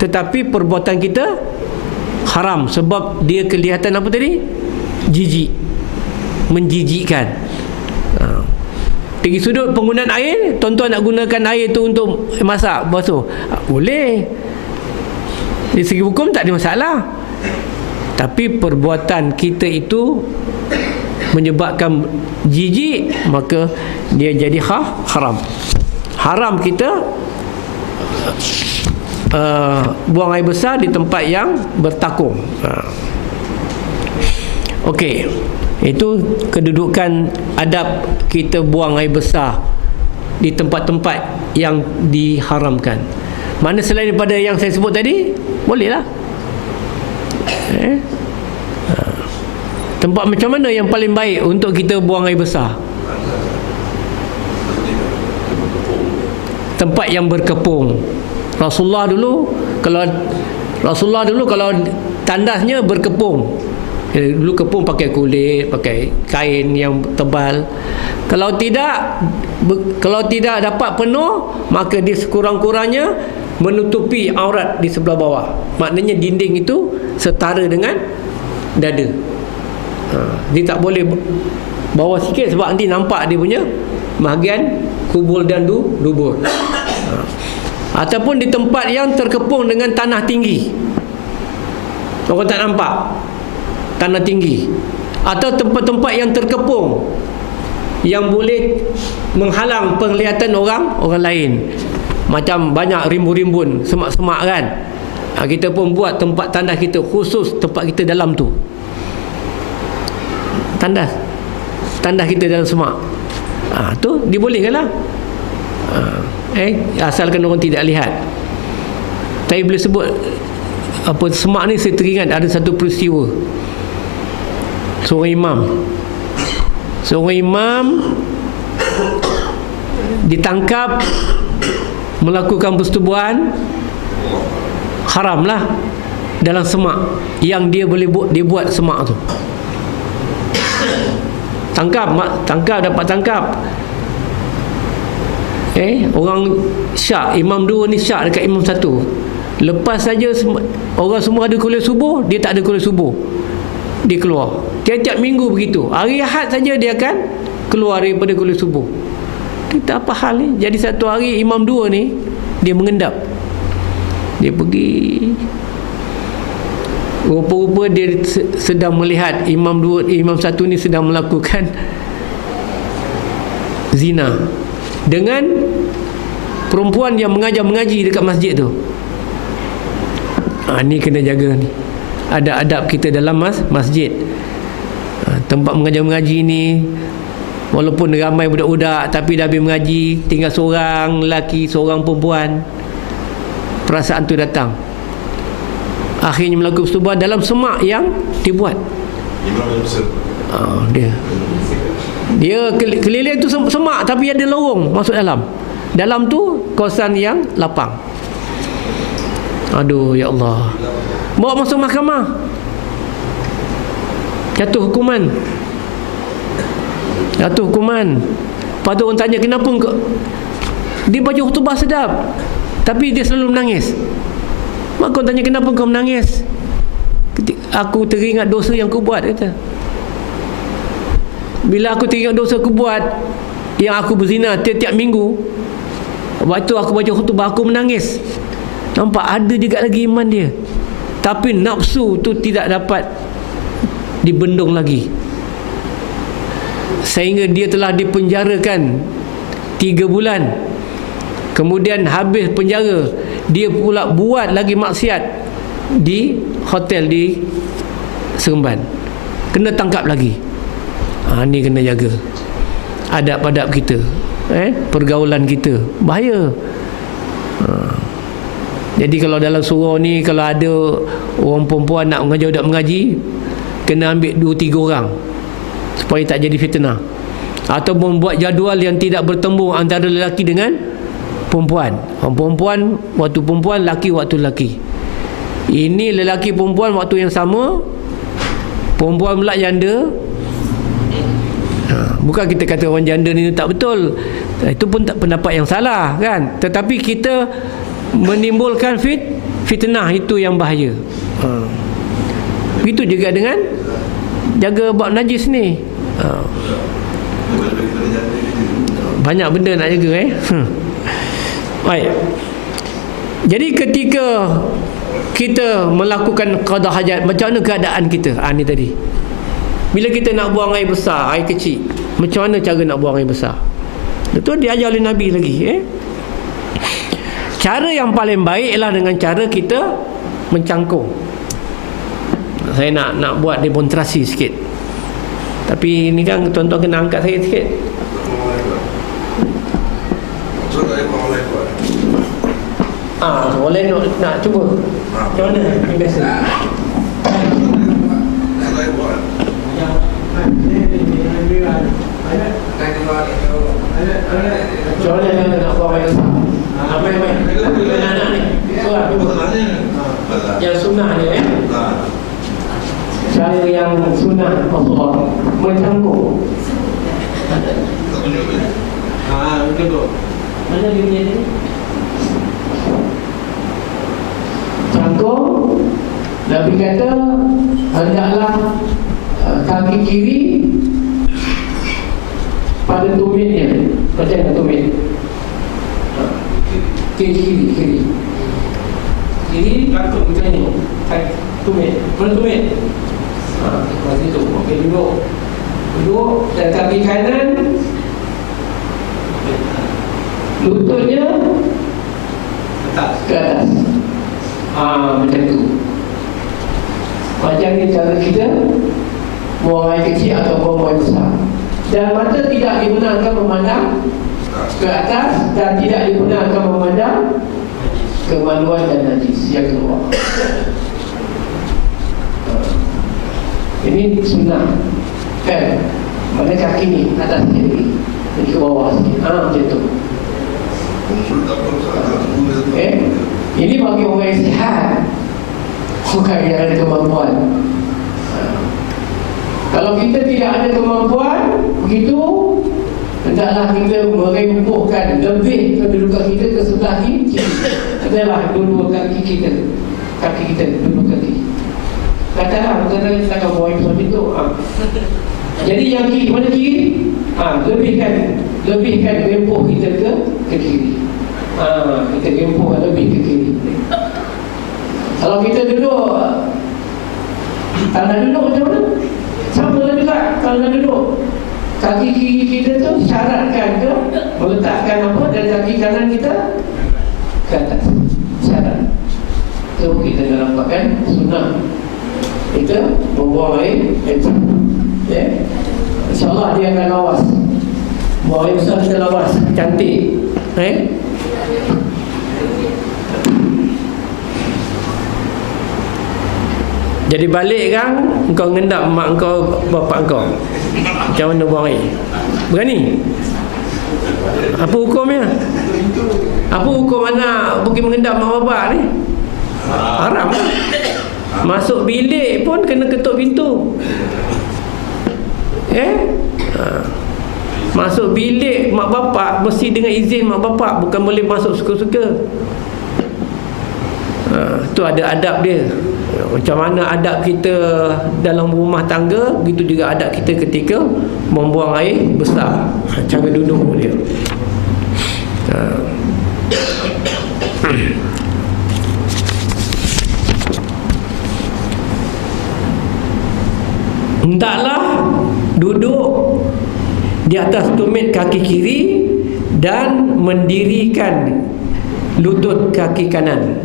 tetapi perbuatan kita haram sebab dia kelihatan apa tadi? Jijik, menjijikkan. Dari sudut penggunaan air, tuan-tuan nak gunakan air tu untuk masak, basuh, boleh. Dari segi hukum tak ada masalah. Tapi perbuatan kita itu menyebabkan jijik, maka dia jadi haram. Haram kita buang air besar di tempat yang bertakung. Okey, itu kedudukan adab kita buang air besar di tempat-tempat yang diharamkan. Mana selain daripada yang saya sebut tadi, bolehlah. Tempat macam mana yang paling baik untuk kita buang air besar? Tempat yang berkepung. Rasulullah dulu kalau tandasnya berkepung. Dulu kepung pakai kulit, pakai kain yang tebal. Kalau tidak dapat penuh, maka dia sekurang-kurangnya menutupi aurat di sebelah bawah. Maknanya dinding itu setara dengan dada. Dia tak boleh bawah sikit sebab nanti nampak dia punya bahagian kubul dan dubur. Ataupun di tempat yang terkepung dengan tanah tinggi, orang tak nampak tanah tinggi, atau tempat-tempat yang terkepung yang boleh menghalang penglihatan orang lain, macam banyak rimbun-rimbun, semak-semak kan. Kita pun buat tempat tandas kita khusus, tempat kita dalam tu tandas kita dalam semak. Tu dibolehkanlah. Asalkan orang tidak lihat. Tapi boleh sebut apa semak ni, saya teringat ada satu peristiwa. Seorang imam ditangkap melakukan persetubuhan haramlah dalam semak yang dia buat semak tu. Dapat tangkap. Orang syak, imam dua ni syak dekat imam satu. Lepas saja orang semua ada kuliah subuh, dia tak ada kuliah subuh. Dia keluar. Tiap-tiap minggu begitu. Hari Ahad saja dia akan keluar daripada kuliah subuh. Kita apa hal ni? Jadi satu hari imam dua ni dia mengendap. Dia pergi, rupa-rupa dia sedang melihat imam satu ni sedang melakukan zina dengan perempuan yang mengaji dekat masjid tu. Ni kena jaga ni. Ada adab kita dalam masjid. Tempat mengaji ni, walaupun ramai budak-budak, tapi dah habis mengaji, tinggal seorang lelaki, seorang perempuan, perasaan tu datang, akhirnya melakukan persetubuhan dalam semak yang dibuat. Dia keliling tu semak, tapi ada lorong masuk dalam tu kawasan yang lapang. Aduh, ya Allah, bawa masuk mahkamah, jatuh hukuman. Lepas tu orang tanya, kenapa kau? Dia baca khutbah sedap, tapi dia selalu menangis. Maka orang tanya, kenapa kau menangis? Aku teringat dosa yang aku buat, kata. Bila aku teringat dosa aku buat, yang aku berzina tiap-tiap minggu, waktu aku baca khutbah aku menangis. Nampak ada juga lagi iman dia, tapi nafsu tu tidak dapat dibendung lagi, sehingga dia telah dipenjarakan 3 bulan. Kemudian habis penjara, dia pula buat lagi maksiat di hotel di Seremban, kena tangkap lagi. Ni kena jaga adab-adab kita. pergaulan kita. Bahaya. Jadi kalau dalam surau ni, kalau ada orang perempuan nak mengajar budak mengaji, kena ambil 2-3 orang supaya tak jadi fitnah. Ataupun buat jadual yang tidak bertembung antara lelaki dengan perempuan. Orang perempuan waktu perempuan, lelaki waktu lelaki. Ini lelaki perempuan waktu yang sama, perempuan pula janda. Bukan kita kata orang janda ni tak betul, itu pun tak pendapat yang salah kan. Tetapi kita menimbulkan fitnah, itu yang bahaya. Begitu juga dengan jaga bab najis ni. Banyak benda nak jaga Baik. Jadi ketika kita melakukan qada hajat, macam mana keadaan kita? Ni tadi. Bila kita nak buang air besar, air kecil, macam mana cara nak buang air besar? Itu diajar oleh Nabi lagi. Cara yang paling baik ialah dengan cara kita mencangkung. Saya nak buat demonstrasi sikit. Tapi ni kan tuan-tuan kena angkat saya sikit. Boleh nak cuba. Macam mana? Ini biasa. Macam mana nak buang air besar? Main. Anak-anak ni. Soal cuba. Yang sunnah ni cara yang sunnah Allah mencangkung. Betul tu. Mana dia punya ni? Cangkung. Nabi kata hendaklah kaki kiri pada tumitnya. Macam tumit. Kiri cangkung macam ni. Tumit. Mana tumit? Macam tu. Okey, duduk dan kaki kanan lututnya ke atas. Macam tu. Macam ni cara kita buang air kecil atau buang air besar. Dan mata tidak dibenarkan memandang ke atas dan tidak dibenarkan memandang kemaluan dan najis yang keluar. Ini sunnah kan. Mana kaki ni atas kiri, ini ke bawah sikit. Macam tu. Ini bagi orang yang sihat, bukan yang ada kemampuan. Kalau kita tidak ada kemampuan begitu, hendaklah kita merempuhkan lebih kedudukan kita ke sebelah kiri. Adalah dua kaki kita, dua kaki. Katalah, bukan kita akan buang macam itu. Jadi yang kiri, mana kiri? Lebihkan rempuh kita ke kiri. Kita rempuh lebih ke kiri. Kalau kita duduk, tanah duduk macam mana? Sama lah juga kalau duduk. Kaki kiri kita tu syaratkan ke meletakkan apa, dan kaki kanan kita ke atas. Syarat. So kita dah nampakkan sunnah kita membuang air kecil. InsyaAllah dia akan lawas. Buang air besar kita lawas, cantik. Jadi balik kan, kau ngendap mak kau, bapak kau, macam mana buang air? Berani? Apa hukumnya? Apa hukum anak pergi mengendap mak bapak ni? Haram kan? Masuk bilik pun kena ketuk pintu. Masuk bilik mak bapak mesti dengan izin mak bapak, bukan boleh masuk suka-suka. Tu ada adab dia. Macam mana adab kita dalam rumah tangga, begitu juga adab kita ketika membuang air besar. Cara duduk dia. Hendaklah duduk di atas tumit kaki kiri dan mendirikan lutut kaki kanan,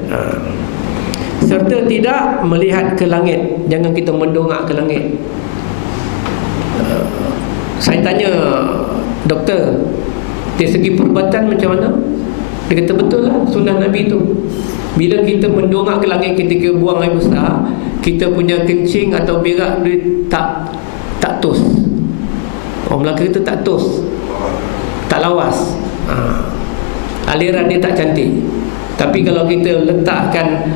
serta tidak melihat ke langit. Jangan kita mendongak ke langit. Saya tanya doktor, Dari segi perbuatan macam mana? Dia kata betul lah sunnah Nabi tu. Bila kita mendongak ke langit ketika buang air besar, kita punya kencing atau berak dia tak tos. Orang Melaka kata tak tos, tak lawas. Aliran dia tak cantik. Tapi kalau kita letakkan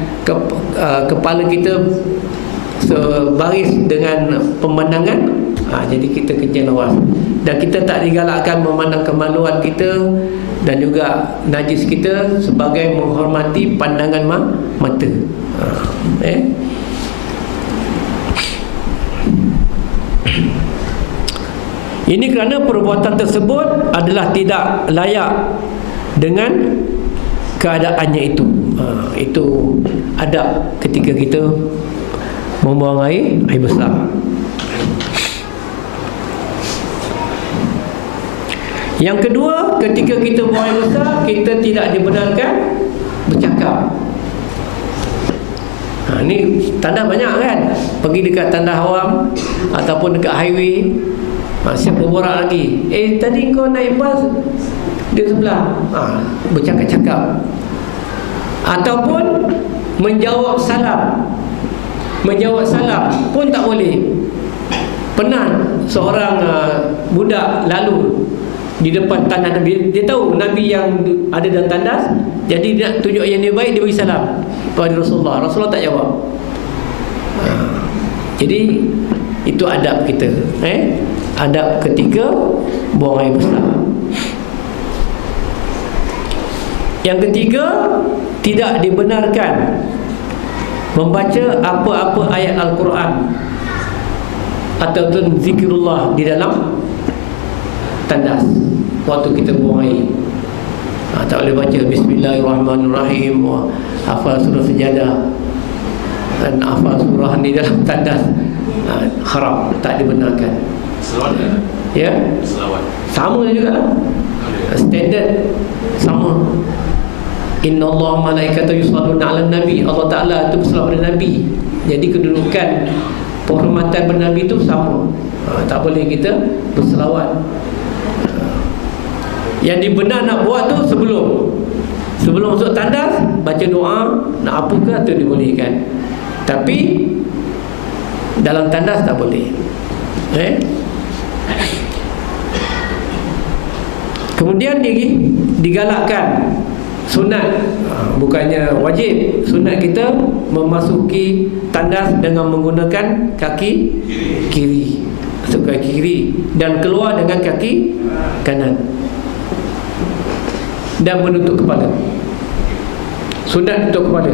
kepala kita sebaris dengan pemandangan, jadi kita kencing lawas. Dan kita tak digalakkan memandang kemaluan kita dan juga najis kita sebagai menghormati pandangan mata. Ini kerana perbuatan tersebut adalah tidak layak dengan keadaannya itu. Itu adab ketika kita membuang air besar. Yang kedua, ketika kita buang air besar, kita tidak dibenarkan bercakap. Ini tanda banyak kan. Pergi dekat tanda awam ataupun dekat highway, siap berborak lagi. Tadi kau naik bas di sebelah, bercakap-cakap. Ataupun menjawab salam. Menjawab salam pun tak boleh. Pernah seorang budak lalu di depan tandas Nabi. Dia tahu Nabi yang ada dalam tandas, jadi dia nak tunjuk yang dia baik, dia bagi salam kepada Rasulullah. Rasulullah tak jawab. Jadi itu adab kita, adab ketika buang air besar. Yang ketiga, tidak dibenarkan membaca apa-apa ayat Al-Quran ataupun zikrullah di dalam tandas waktu kita buang air. Tak boleh baca Bismillahirrahmanirrahim, hafal surah Sejadah dan hafal surah di dalam tandas. Haram, tak dibenarkan. Selawat ya? Selawat Sama juga lah. Standard sama. Inna Allah malaikatahu yusalluna 'alan nabi. Allah Ta'ala itu bersalawat pada Nabi. Jadi kedudukan penghormatan pada Nabi itu sama. Tak boleh kita berselawat. Yang dibenar nak buat tu sebelum masuk tandas, baca doa, nak apa ke tu dibolehkan. Tapi dalam tandas tak boleh. Kemudian digalakkan sunat, bukannya wajib, sunat kita memasuki tandas dengan menggunakan kaki kiri, masuk kaki kiri dan keluar dengan kaki kanan dan menutup kepala. Sunat tutup kepala.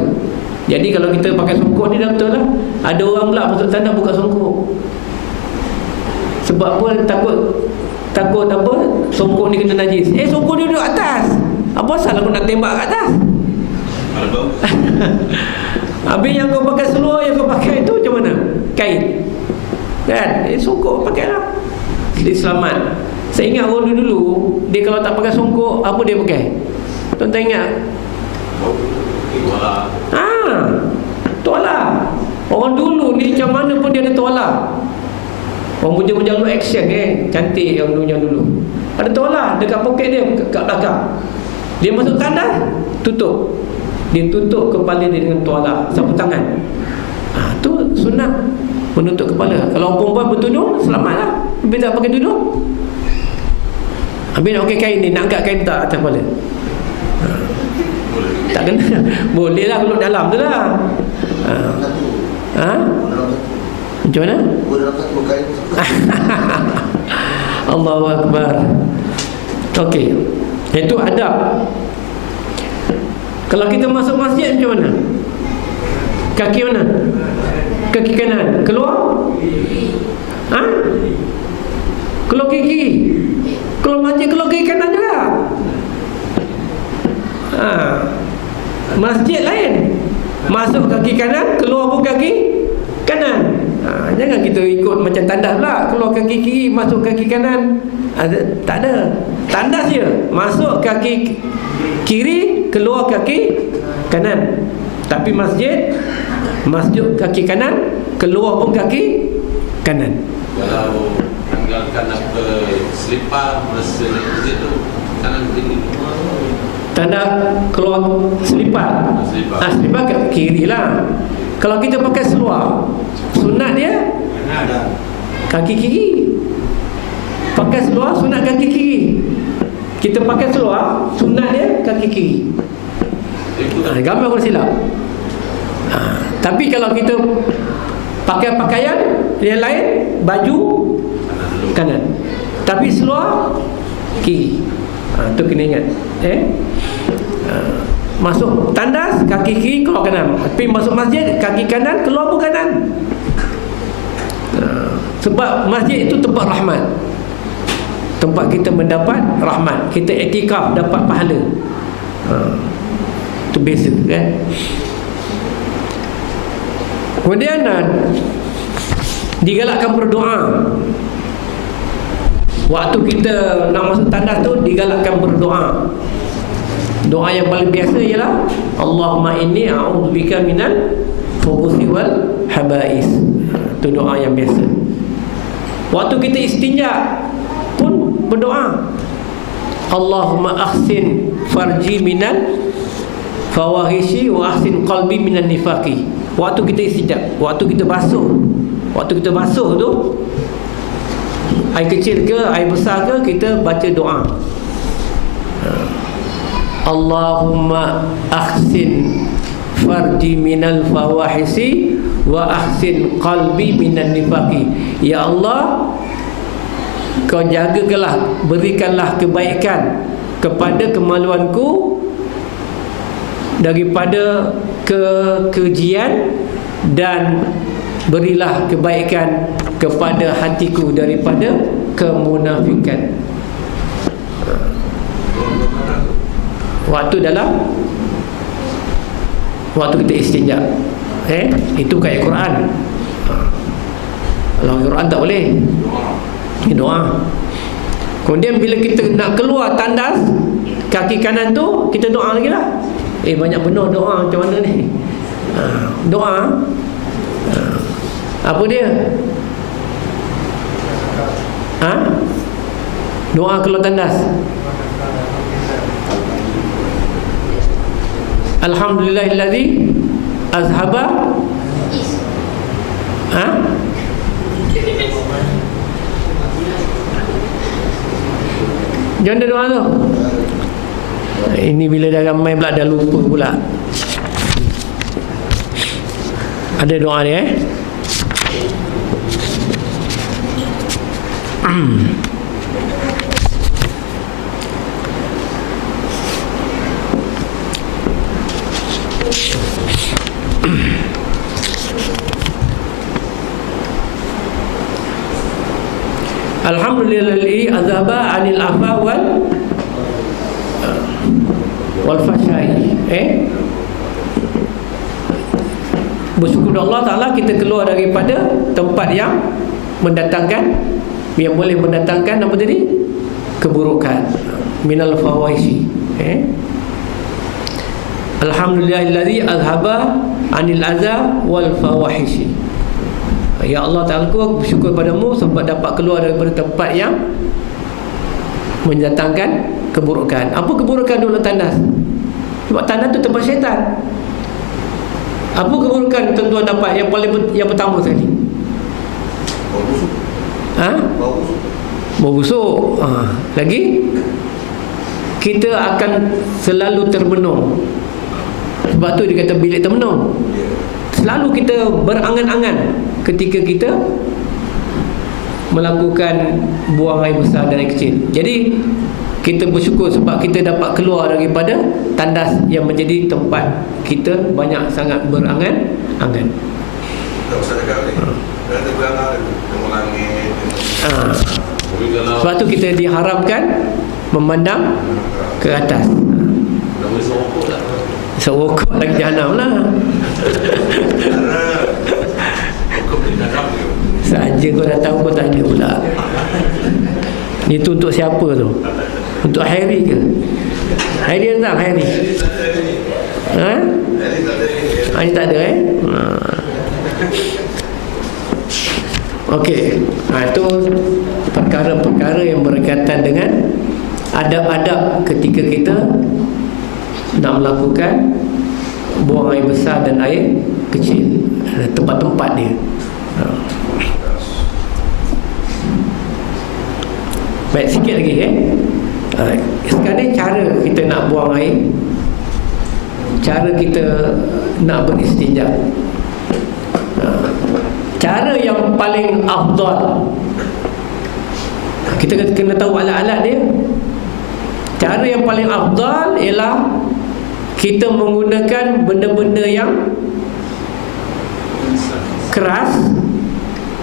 Jadi kalau kita pakai songkok ni dah betul lah. Ada orang pula masuk tandas buka songkok. Sebab apa? Takut apa? Songkok ni kena najis. Songkok ni duduk atas. Apa salah aku nak tembak kat atas? Habis yang kau pakai seluar, yang kau pakai itu macam mana? Kain kan? Songkok pakai lah, dia selamat. Saya ingat orang dulu dia kalau tak pakai songkok, apa dia pakai? Tuan-tuan ingat? Tuala. Orang dulu ni macam mana pun dia ada tuala. Orang bujang-bujang dulu action cantik yang dulu. Ada tuala dekat poket dia, kat belakang. Dia masuk tandas, tutup. Dia tutup kepala dia dengan tuala, sapu tangan. Tu sunat menutup kepala. Kalau perempuan bertudung, selamatlah. Habis tak pakai tudung. Habis nak pakai kain ni, nak angkat kain tak atas kepala. Tak kena. Boleh lah kalau dalam tu lah. Macam mana? Allahu Akbar. Okey. Itu adab. Kalau kita masuk masjid macam mana? Kaki mana? Kaki kanan. Keluar? Keluar kaki kiri. Keluar masjid, keluar kaki kanan juga. Masjid lain. Masuk kaki kanan, keluar pun kaki kanan. Jangan kita ikut macam tandas pula. Keluar kaki kiri, masuk kaki kanan. Tak ada. Tandas je. Masuk kaki kiri, keluar kaki kanan. Tapi masjid, masuk kaki kanan, keluar pun kaki kanan. Kalau tinggalkan apa selipar masa naik masjid tu, Tanda keluar selipat. Selipat ke kiri lah. Kalau kita pakai seluar, sunat dia kaki kiri. Pakai seluar sunat kaki kiri. Kita pakai seluar sunat dia kaki kiri. Gambar pun silap. Tapi kalau kita pakai pakaian yang lain, baju kanan, tapi seluar kiri. Tu kena ingat. Masuk tandas kaki kiri keluar kanan, tapi masuk masjid kaki kanan keluar pun kanan. Sebab masjid itu tempat rahmat, tempat kita mendapat rahmat. Kita iktikaf dapat pahala. Itu biasa kan. Kemudian digalakkan berdoa. Waktu kita nak masuk tandas tu digalakkan berdoa. Doa yang paling biasa ialah Allahumma inni a'udzubika minal khubuthi wal haba'is. Itu doa yang biasa. Waktu kita istinja pun berdoa, Allahumma ahsin farji minal fawahishi wa ahsin qalbi minan nifaqi. Waktu kita istinja, waktu kita basuh tu, air kecil ke air besar ke, kita baca doa, Allahumma ahsin farji minal fawahishi wa ahsin qalbi minan nifaqi. Ya Allah, kau jagalah, berikanlah kebaikan kepada kemaluanku daripada kekejian, dan berilah kebaikan kepada hatiku daripada kemunafikan. Waktu kita istinja, itu kayak Quran. Kalau Quran tak boleh, doa. Kemudian bila kita nak keluar tandas kaki kanan tu, kita doa lagi lah. Banyak benar doa, macam mana ni? Doa apa dia? Doa keluar tandas. Alhamdulillahilladzi azhaba jangan doa tu. Ini bila dah ramai pula dah lupa pula. Ada doa ni Alhamdulillah azhaba anil afa wal fashai. Bersyukur Allah Ta'ala kita keluar daripada tempat yang mendatangkan, yang boleh mendatangkan apa tadi? Keburukan. Minal fawahishi. Alhamdulillahilladzi azhaba anil adza wal fawahishi. Ya Allah Ta'ala, aku bersyukur padamu sebab dapat keluar daripada tempat yang mendatangkan keburukan. Apa keburukan dulu tandas? Sebab tandas tu tempat syaitan. Apa keburukan tuan-tuan dapat yang pertama sekali? Bau busuk. Lagi kita akan selalu termenung. Sebab tu dia kata bilik termenung. Selalu kita berangan-angan ketika kita melakukan buang air besar dan air kecil. Jadi kita bersyukur sebab kita dapat keluar daripada tandas yang menjadi tempat kita banyak sangat berangan-angan. Sebab tu kita diharamkan memandang ke atas. Serokok lagi jahanam lah. Saja kau dah tahu, kau tanya pula. Itu untuk siapa tu? Untuk Harry ke? Harry datang, Harry? Harry tak ada Okey. Itu perkara-perkara yang berkaitan dengan adab-adab ketika kita nak melakukan buang air besar dan air kecil, tempat-tempat dia. Baik, sikit lagi sekarang ni cara kita nak buang air, cara kita nak beristinja. Cara yang paling afdal, kita kena tahu alat-alat dia. Cara yang paling afdal ialah kita menggunakan benda-benda yang keras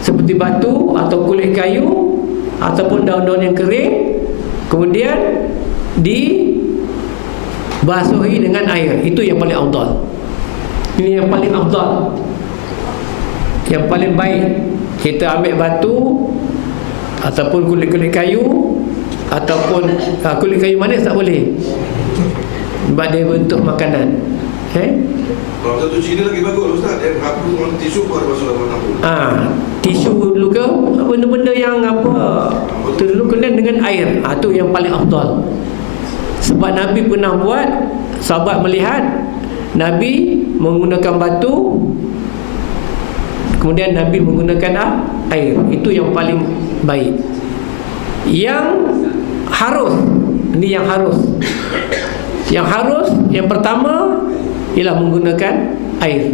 seperti batu atau kulit kayu ataupun daun-daun yang kering, kemudian dibasuhi dengan air. Itu yang paling afdal. Ini yang paling afdal, yang paling baik. Kita ambil batu ataupun kulit-kulit kayu, ataupun kulit kayu manis tak boleh, sebab dia bentuk makanan. Kalau satu Cina lagi bagus Ustaz, yang hapus orang tisu pun ada basuh dalam pun. Tisu dulu ke, benda-benda yang apa tu dulu, kemudian dengan air. Tu yang paling afdal. Sebab Nabi pernah buat, sahabat melihat Nabi menggunakan batu, kemudian Nabi menggunakan air. Itu yang paling baik. Yang harus, ini yang harus. Yang harus, yang pertama ialah menggunakan air.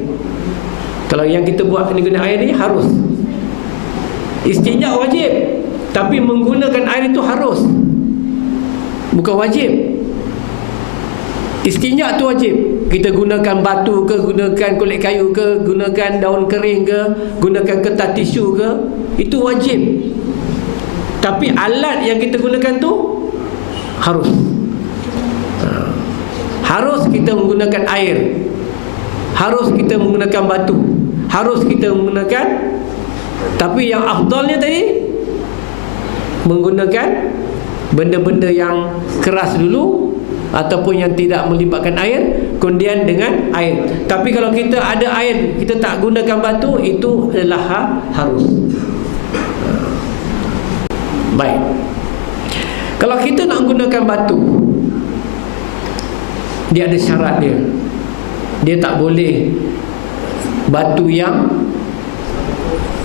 Kalau yang kita buat ni guna air ni harus. Istinja wajib, tapi menggunakan air itu harus, bukan wajib. Istinja tu wajib. Kita gunakan batu ke, gunakan kulit kayu ke, gunakan daun kering ke, gunakan kertas tisu ke, itu wajib. Tapi alat yang kita gunakan tu harus. Harus kita menggunakan air, harus kita menggunakan batu, harus kita menggunakan. Tapi yang afdalnya tadi menggunakan benda-benda yang keras dulu, ataupun yang tidak melibatkan air, kemudian dengan air. Tapi kalau kita ada air, kita tak gunakan batu, itu adalah harus. Baik, kalau kita nak gunakan batu, dia ada syarat dia. Dia tak boleh batu yang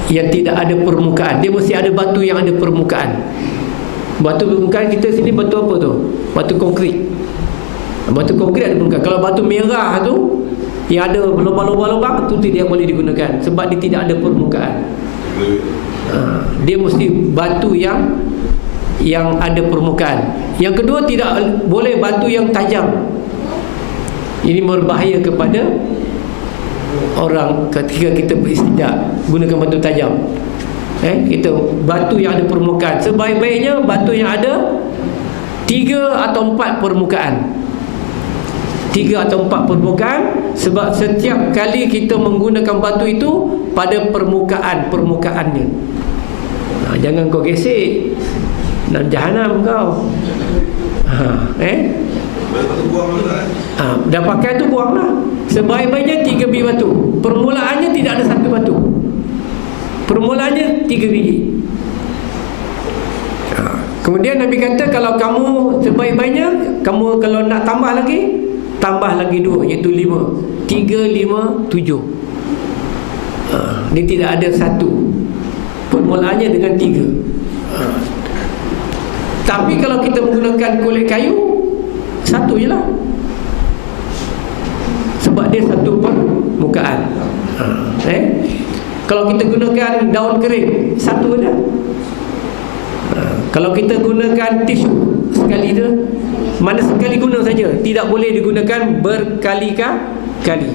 tidak ada permukaan. Dia mesti ada batu yang ada permukaan. Batu permukaan kita sini batu apa tu? Batu konkrit. Batu konkrit ada permukaan. Kalau batu merah tu yang ada lubang-lubang tu tidak boleh digunakan, sebab dia tidak ada permukaan. Dia mesti batu yang ada permukaan. Yang kedua, tidak boleh batu yang tajam. Ini berbahaya kepada orang ketika kita beristinja gunakan batu tajam. Kita batu yang ada permukaan. Sebaik-baiknya batu yang ada 3 atau 4 permukaan. 3 atau 4 permukaan, sebab setiap kali kita menggunakan batu itu pada permukaannya. Jangan kau gesek, nak jahanam kau. Dah pakai tu buanglah. Sebaik-baiknya 3 biji batu. Permulaannya tidak ada 1 batu. Permulaannya 3 biji. Kemudian Nabi kata, kalau kamu sebaik-baiknya, kamu kalau nak tambah lagi 2, iaitu 5. 3, 5, 7. Dia tidak ada 1. Permulaannya dengan 3. Tapi kalau kita menggunakan kulit kayu, 1 je lah, sebab dia 1 permukaan. Kalau kita gunakan daun kering, 1 je. Kalau kita gunakan tisu, sekali je, mana sekali guna saja, tidak boleh digunakan berkali-kali.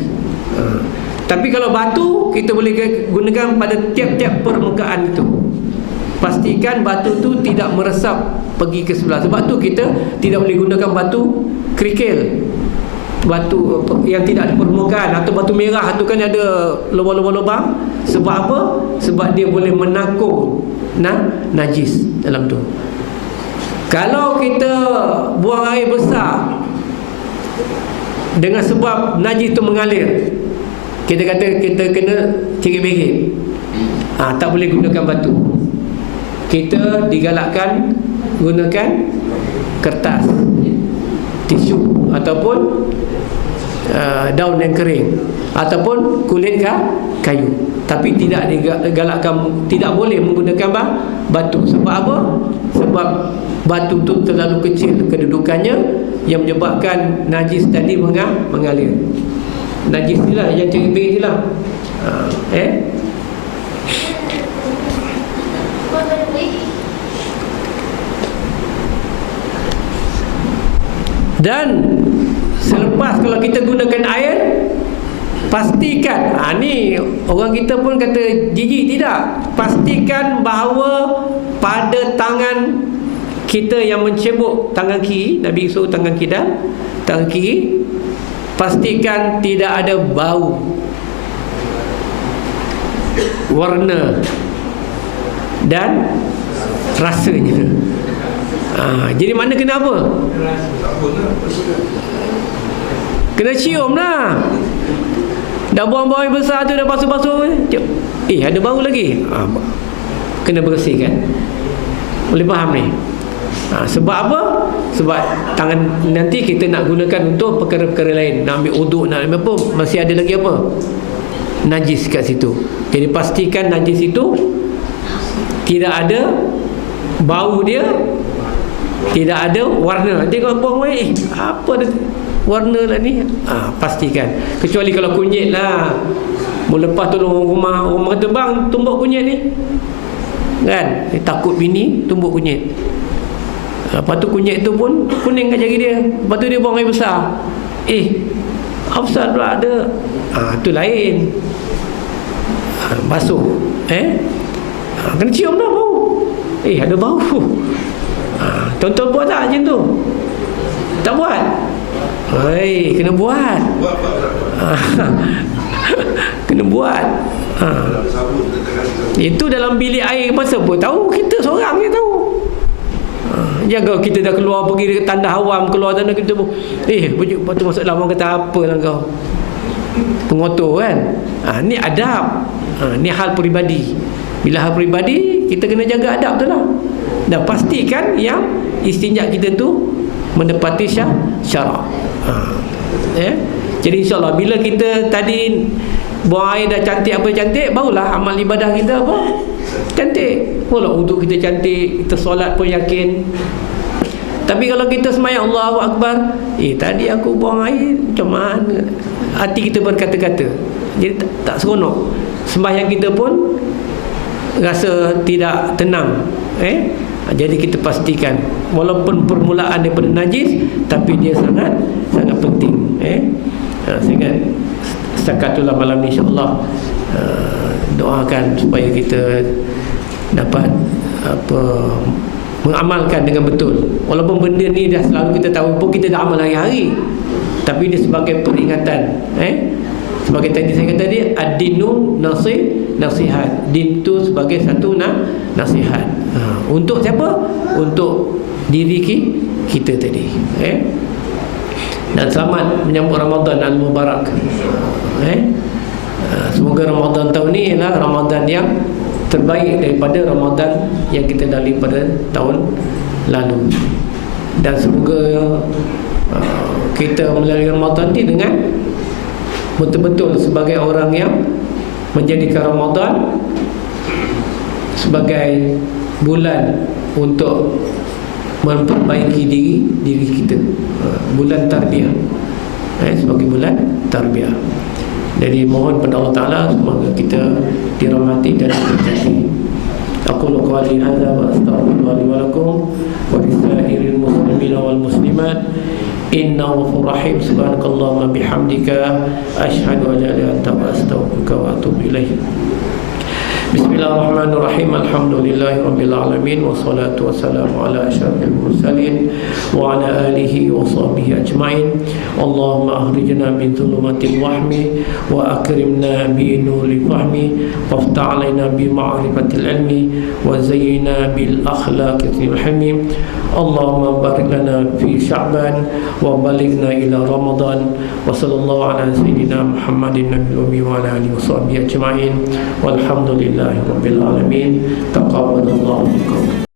Tapi kalau batu, kita boleh gunakan pada tiap-tiap permukaan itu. Pastikan batu tu tidak meresap pergi ke sebelah. Sebab tu kita tidak boleh gunakan batu kerikil, batu yang tidak ada permukaan, atau batu merah tu kan ada lubang-lubang. Sebab apa? Sebab dia boleh menakung najis dalam tu. Kalau kita buang air besar dengan sebab najis tu mengalir, kita kata kita kena cerit-berit, tak boleh gunakan batu. Kita digalakkan gunakan kertas, tisu, ataupun daun yang kering, ataupun kulit kayu. Tapi tidak digalakkan, tidak boleh menggunakan batu. Sebab apa? Sebab batu tu terlalu kecil kedudukannya yang menyebabkan najis tadi mengalir. Najis ni lah yang cering ni lah. Dan selepas kalau kita gunakan air, pastikan, ni orang kita pun kata jijik, tidak. Pastikan bahawa pada tangan kita yang mencebok tangan kiri, Nabi suruh tangan kiri, tangan kiri, pastikan tidak ada bau, warna dan rasanya. Jadi mana kena apa? Kena cium lah. Dah buang-buang air besar tu, dah basuh-basuh, ada bau lagi. Kena bersihkan. Boleh faham ni? Sebab apa? Sebab tangan nanti kita nak gunakan untuk perkara-perkara lain, nak ambil uduk, nak ambil apa, masih ada lagi apa? Najis kat situ. Jadi pastikan najis itu tidak ada bau dia, tidak ada warna. Tengok buang air, apa dia warna lah ni? Pastikan. Kecuali kalau kunyit lah. Lepas tu rumah kata, bang, tumbuk kunyit ni, kan? Takut bini tumbuk kunyit. Lepas tu kunyit tu pun kuning kat jari dia. Lepas tu dia buang air besar. Besar pula ada. Tu lain. Basuh. Kena cium dah bau. Ada bau. Tuan-tuan buat tak macam tu? Tak buat? Kena buat. Kena buat. Itu dalam bilik air masa apa tahu, kita seorang je tahu. Jangan kita dah keluar pergi ke tandas awam, keluar tandas kita pun lepas tu masuk dalam, orang kata apa lah kau, pengotor kan. Ni adab. Ni hal peribadi. Bila hal peribadi, kita kena jaga adab tu lah. Dan pastikan yang istinja kita tu menepati syarak. Jadi insyaAllah bila kita tadi buang air dah cantik, apa cantik, barulah amal ibadah kita apa cantik. Walau uduk kita cantik, kita solat pun yakin. Tapi kalau kita semayang Allahu Akbar, tadi aku buang air macam mana, hati kita berkata-kata, jadi tak seronok. Sembahyang kita pun rasa tidak tenang. Jadi kita pastikan walaupun permulaan daripada najis, tapi dia sangat penting. Sehingga setakat itulah malam ni insya-Allah, doakan supaya kita dapat mengamalkan dengan betul. Walaupun benda ni dah selalu kita tahu pun, kita dah amal hari-hari, tapi dia sebagai peringatan. Sebagai tadi saya kata tadi, ad-dinu nasihat. Din tu sebagai satu nasihat. Untuk siapa? Untuk diri kita tadi. Dan selamat menyambut Ramadan al-Mubarak. Semoga Ramadan tahun ni ialah Ramadan yang terbaik daripada Ramadan yang kita lalui pada tahun lalu. Dan semoga kita melalui Ramadan ni dengan betul-betul sebagai orang yang menjadikan Ramadan sebagai bulan untuk memperbaiki diri kita, bulan tarbiyah, sebagai bulan tarbiyah. Jadi mohon pada Allah Ta'ala semoga kita dirahmati dan diberkati. Aqulu qawli hadza wa astaghfirullah li wa lakum wa lisairil muslimina wal muslimat. Innahu ghafurur rahim. Subhanakallahumma bihamdika asyhadu an la ilaha illa anta astaghfiruka wa atubu ilaik. Bismillahirrahmanirrahim. Alhamdulillahi rabbil alamin, wassalatu wassalamu ala asyrafil mursalin wa ala alihi wa sahbihi ajmain. Allahumma akhrijna min dhulumatil wahmi wa akrimna bi nuril fahmi waftah alaina bi ma'rifatil ilmi wa zayyina bil akhlaqil hamim. Allahumma barik lana fi Sya'ban wa balighna ila Ramadan wa sallallahu ala sayyidina Muhammadin nabiyil ummi wa ala alihi wa sahbihi ajmain. Walhamdulillahi rabbil alamin. Taqabbalallahu minkum.